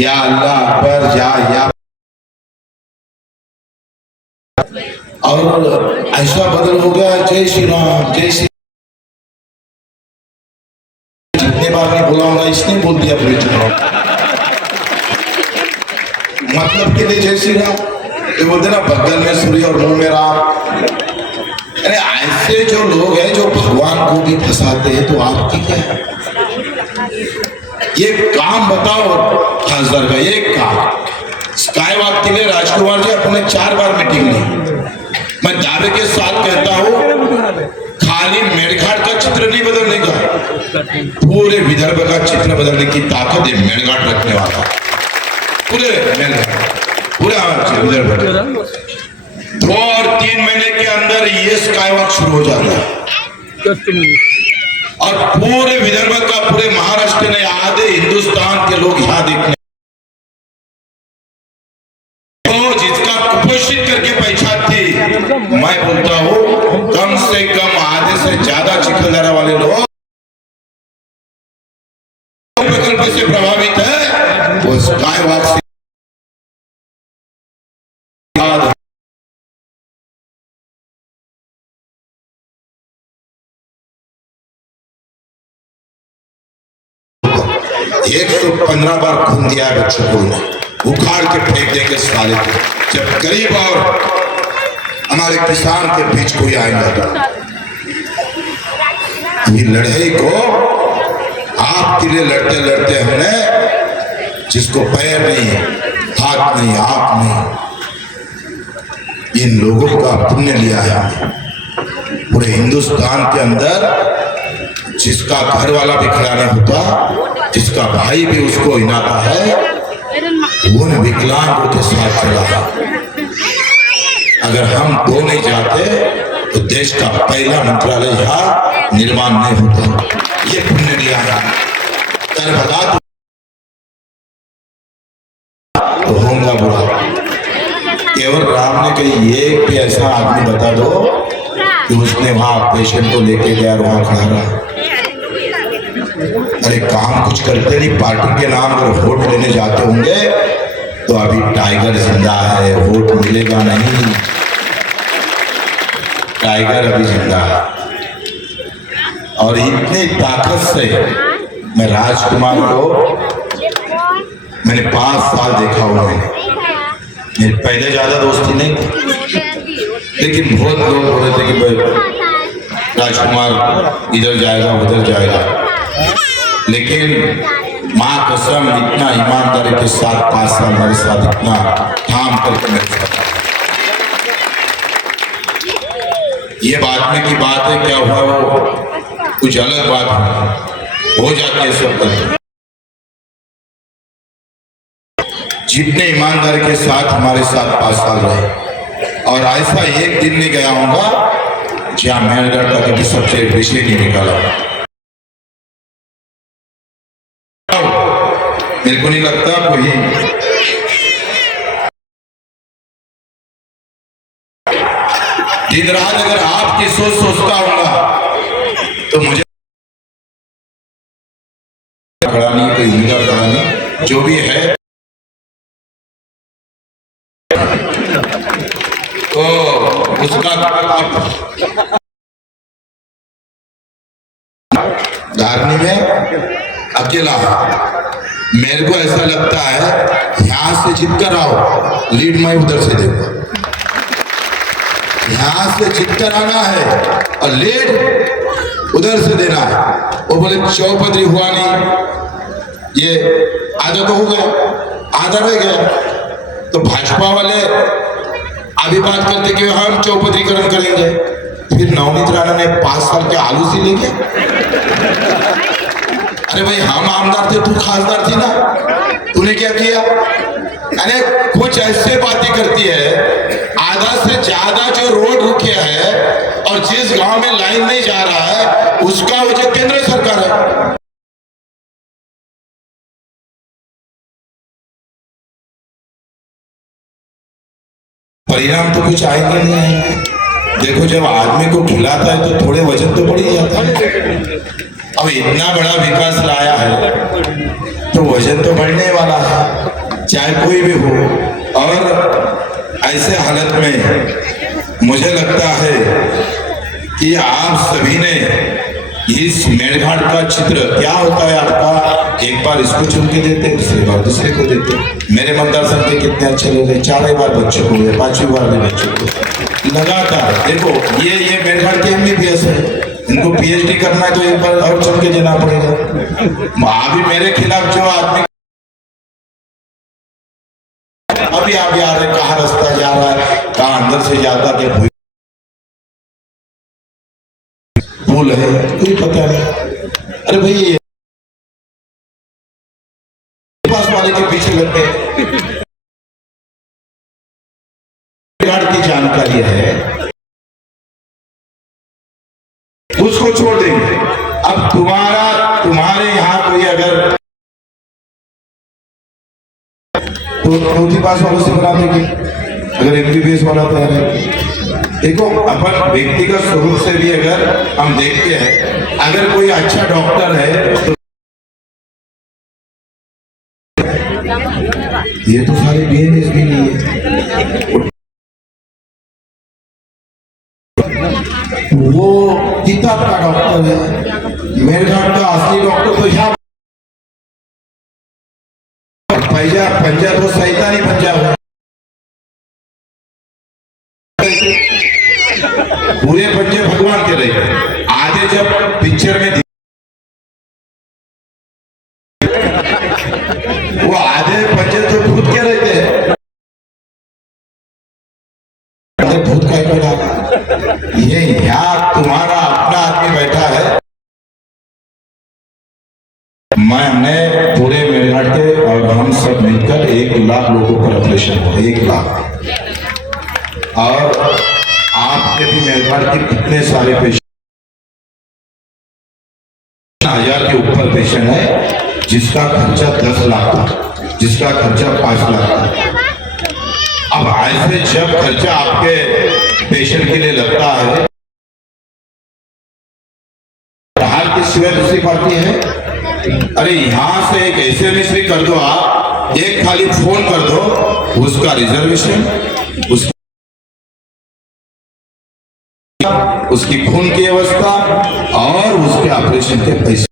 या अल्लाह अकबर या और ऐसा बदल हो गया जय श्री राम जय श्री। जितने बार मैं बुलाऊंगा इसने बोल दिया पूरे चुनाव मतलब के लिए जय श्री राम। ये बोलते ना बगल में सूर्य और मुंह में राम। अरे ऐसे जो लोग हैं जो भगवान को भी फंसाते हैं तो आपकी क्या है? ये काम बताओ खासदार का, एक काम स्काई वॉक के लिए राजकुमार जी अपने 4 बार मीटिंग ली। मैं दावे के साथ कहता हूं खाली मेड़घाट का चित्र नहीं बदलने का, पूरे विदर्भ का चित्र बदलने की ताकत है मेड़घाट रखने वाला। पूरे पूरा विदर्भ 2 और 3 महीने के अंदर ये स्काई वॉक शुरू हो जाता है, और पूरे विदर्भ का पूरे महाराष्ट्र ने आधे हिंदुस्तान के लोग यहाँ देखने तो जिसका कुपोषित करके पहचान थी। मैं बोलता हूँ कम से कम आधे से ज्यादा चिखलदरा वाले लोग प्रकल्प से प्रभावित है, वो स्काई वॉक से एक 115 बार खून दिया है बच्चों को, उखाड़ के फेंक देंगे साले को। जब गरीब और हमारे किसान के बीच कोई आएगा ये लड़ाई को आपके लिए लड़ते लड़ते हमने जिसको पैर नहीं हाथ नहीं आंख नहीं, इन लोगों का पुण्य लिया है। पूरे हिंदुस्तान के अंदर जिसका घर वाला भी खड़ा नहीं होता, जिसका भाई भी उसको हिलाता है, वो विकलांगों के साथ चला है। अगर हम दो नहीं जाते तो देश का पहला मंत्रालय यहाँ निर्माण नहीं होता। ये पुण्य लिया है। कर भला तो होगा बुरा। केवल राम ने कही एक भी ऐसा आदमी बता दो कि उसने वहां पेशेंट को लेके गया और वहां खड़ा रहा। अरे काम कुछ करते नहीं, पार्टी के नाम पर वोट लेने जाते होंगे तो अभी टाइगर जिंदा है, वोट मिलेगा नहीं। टाइगर अभी जिंदा है। और इतनी ताकत से मैं राजकुमार को मैंने 5 साल देखा हुआ है। मेरी पहले ज्यादा दोस्ती नहीं थी, लेकिन बहुत लोग बोल रहे थे कि भाई राजकुमार इधर जाएगा उधर जाएगा, लेकिन माँ कसम इतना ईमानदारी के साथ 5 साल मेरे साथ इतना काम करके मेरे साथ। ये बाद में की बात है, क्या हुआ वो कुछ अलग बात हो जाती है सब पर। जितने ईमानदारी के साथ हमारे साथ 5 साल रहे, और ऐसा एक दिन नहीं गया होगा जहाँ मेहनत का कभी सबसे विषय नहीं निकाला। मेरे को नहीं लगता कोई दिन रात अगर आपकी सोच सोचता होगा तो मुझे जो भी है तो उसका धारनी में अकेला मेरे को ऐसा लगता है यहां से जीत कर आओ, लीड मैं उधर से देखो। यहां से जीत कर आना है और लीड उधर से देना है। वो बोले चौपदरी हुआ नहीं, ये आधा तो हो गया, आधा रह गया। तो भाजपा वाले अभी बात करते कि हम चौपदरीकरण करेंगे, फिर नवनीत राणा ने 5 साल के आलू सी लेके, अरे भाई हम आमदार थे, तू खासदार थी ना, तूने क्या किया? अरे कुछ ऐसे बातें करती है, आधा से ज्यादा जो रोड रुके है और जिस गांव में लाइन नहीं जा रहा है उसका वजह केंद्र सरकार है। परिणाम तो कुछ आएंगे नहीं आएंगे। देखो जब आदमी को खिलाता है तो थोड़े वजन तो बढ़ ही जाता है। अब इतना बड़ा विकास लाया है तो वजन तो बढ़ने वाला है, चाहे कोई भी हो। और ऐसे हालत में मुझे लगता है कि आप सभी ने इस मेड़घाट का चित्र क्या होता है आपका, एक बार इसको चुन के देते, दूसरी बार दूसरे को देते। मेरे मतदार संघ के कितने अच्छे लोग हैं, 4 बार बच्चों को हुए, 5वीं बार भी बच्चों को लगातार। देखो ये मेड़घाट के MBBS है, इनको PhD करना है तो एक बार और चुन के देना पड़ेगा। अभी मेरे खिलाफ जो आदमी अभी आ रहे, कहाँ रास्ता जा रहा है, कहाँ अंदर से जाता क्या भूल है, कोई पता नहीं। अरे भाई ये पास वाले के पीछे लगते की जानकारी है, उसको छोड़ देंगे। अब तुम्हारे यहाँ कोई अगर तो चौथी पास वालों से बना देंगे, अगर MBBS वाला तैयार है। देखो अपन व्यक्तिगत स्वरूप से भी अगर हम देखते हैं, अगर कोई अच्छा डॉक्टर है तो ये तो सारे BMS भी नहीं है, वो किताब का डॉक्टर है। मेड़घाट का असली डॉक्टर तो यहाँ पंजा तो सैतानी पंजा है, पूरे पंजे भगवान के रहे। आधे जब पिक्चर में वो आधे पंजे तो भूत के रहते हैं, भूत का ही डाला। ये यहाँ तुम्हारा अपना आदमी बैठा है। मैंने पूरे मेड़घाट के और हम सब मिलकर 1 लाख लोगों पर ऑपरेशन हुआ, 1 लाख। और आपके भी मेड़घाट के कितने सारे पेशेंट, 1000 के ऊपर पेशेंट है जिसका खर्चा 10 लाख था, जिसका खर्चा 5 लाख था। अब ऐसे जब खर्चा आपके पेशेंट के लिए लगता है, हाल की सिवाय दूसरी पार्टी है। अरे यहां से एक SMS भी कर दो, आप एक खाली फोन कर दो, उसका रिजर्वेशन, उसकी खून की व्यवस्था और उसके ऑपरेशन के पैसे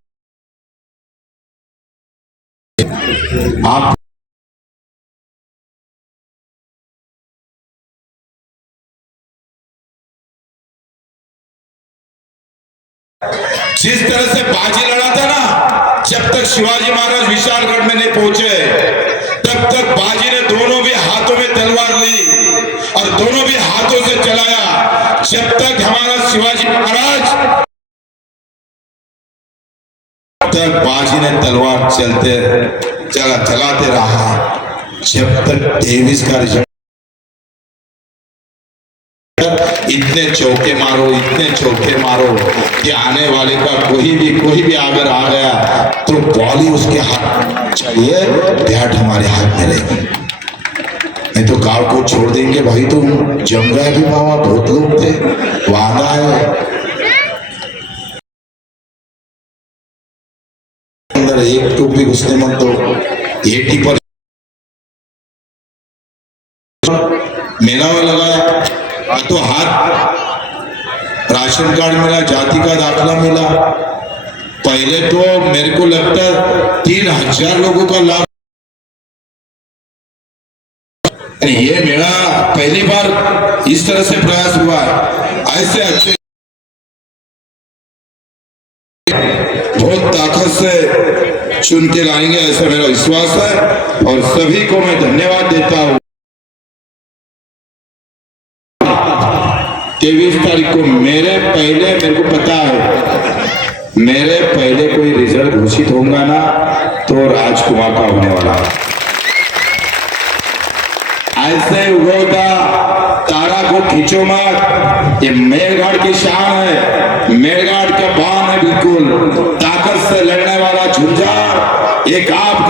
आप जिस तरह से बाजी लड़ा था ना, जब तक शिवाजी महाराज विशालगढ़ में नहीं पहुंचे तब तक बाजी ने दोनों भी हाथों में तलवार ली और दोनों भी हाथों से चलाया। जब तक हमारा शिवाजी महाराज, तक बाजी ने तलवार चलाते रहा, जब तक 23 का रिजल्ट। इतने चौके मारो कि आने वाले का कोई भी अगर आ गया तो बॉल ही उसके हाथ चाहिए, बैट हमारे हाथ में रहेगी, नहीं तो गांव को छोड़ देंगे। भाई तुम जम गए भी बाबा, बहुत लोग थे, वादा है अंदर एक टूक भी घुसने मत दो। 80% मेला लगा तो हाथ राशन कार्ड मिला, जाति का दाखला मिला। पहले तो मेरे को लगता है 3000 लोगों का लाभ। ये मेरा पहली बार इस तरह से प्रयास हुआ है। ऐसे अच्छे बहुत ताकत से चुन के लाएंगे ऐसा मेरा विश्वास है और सभी को मैं धन्यवाद देता हूँ। 23 तारीख को मेरे को पता है, मेरे पहले कोई रिजल्ट घोषित होगा ना तो राजकुमार का होने वाला है। ऐसे उगोता तारा को खींचो मत, ये मेलघाट की शान है, मेलघाट का बाण है, बिल्कुल ताकत से लड़ने वाला झुंझार एक आपका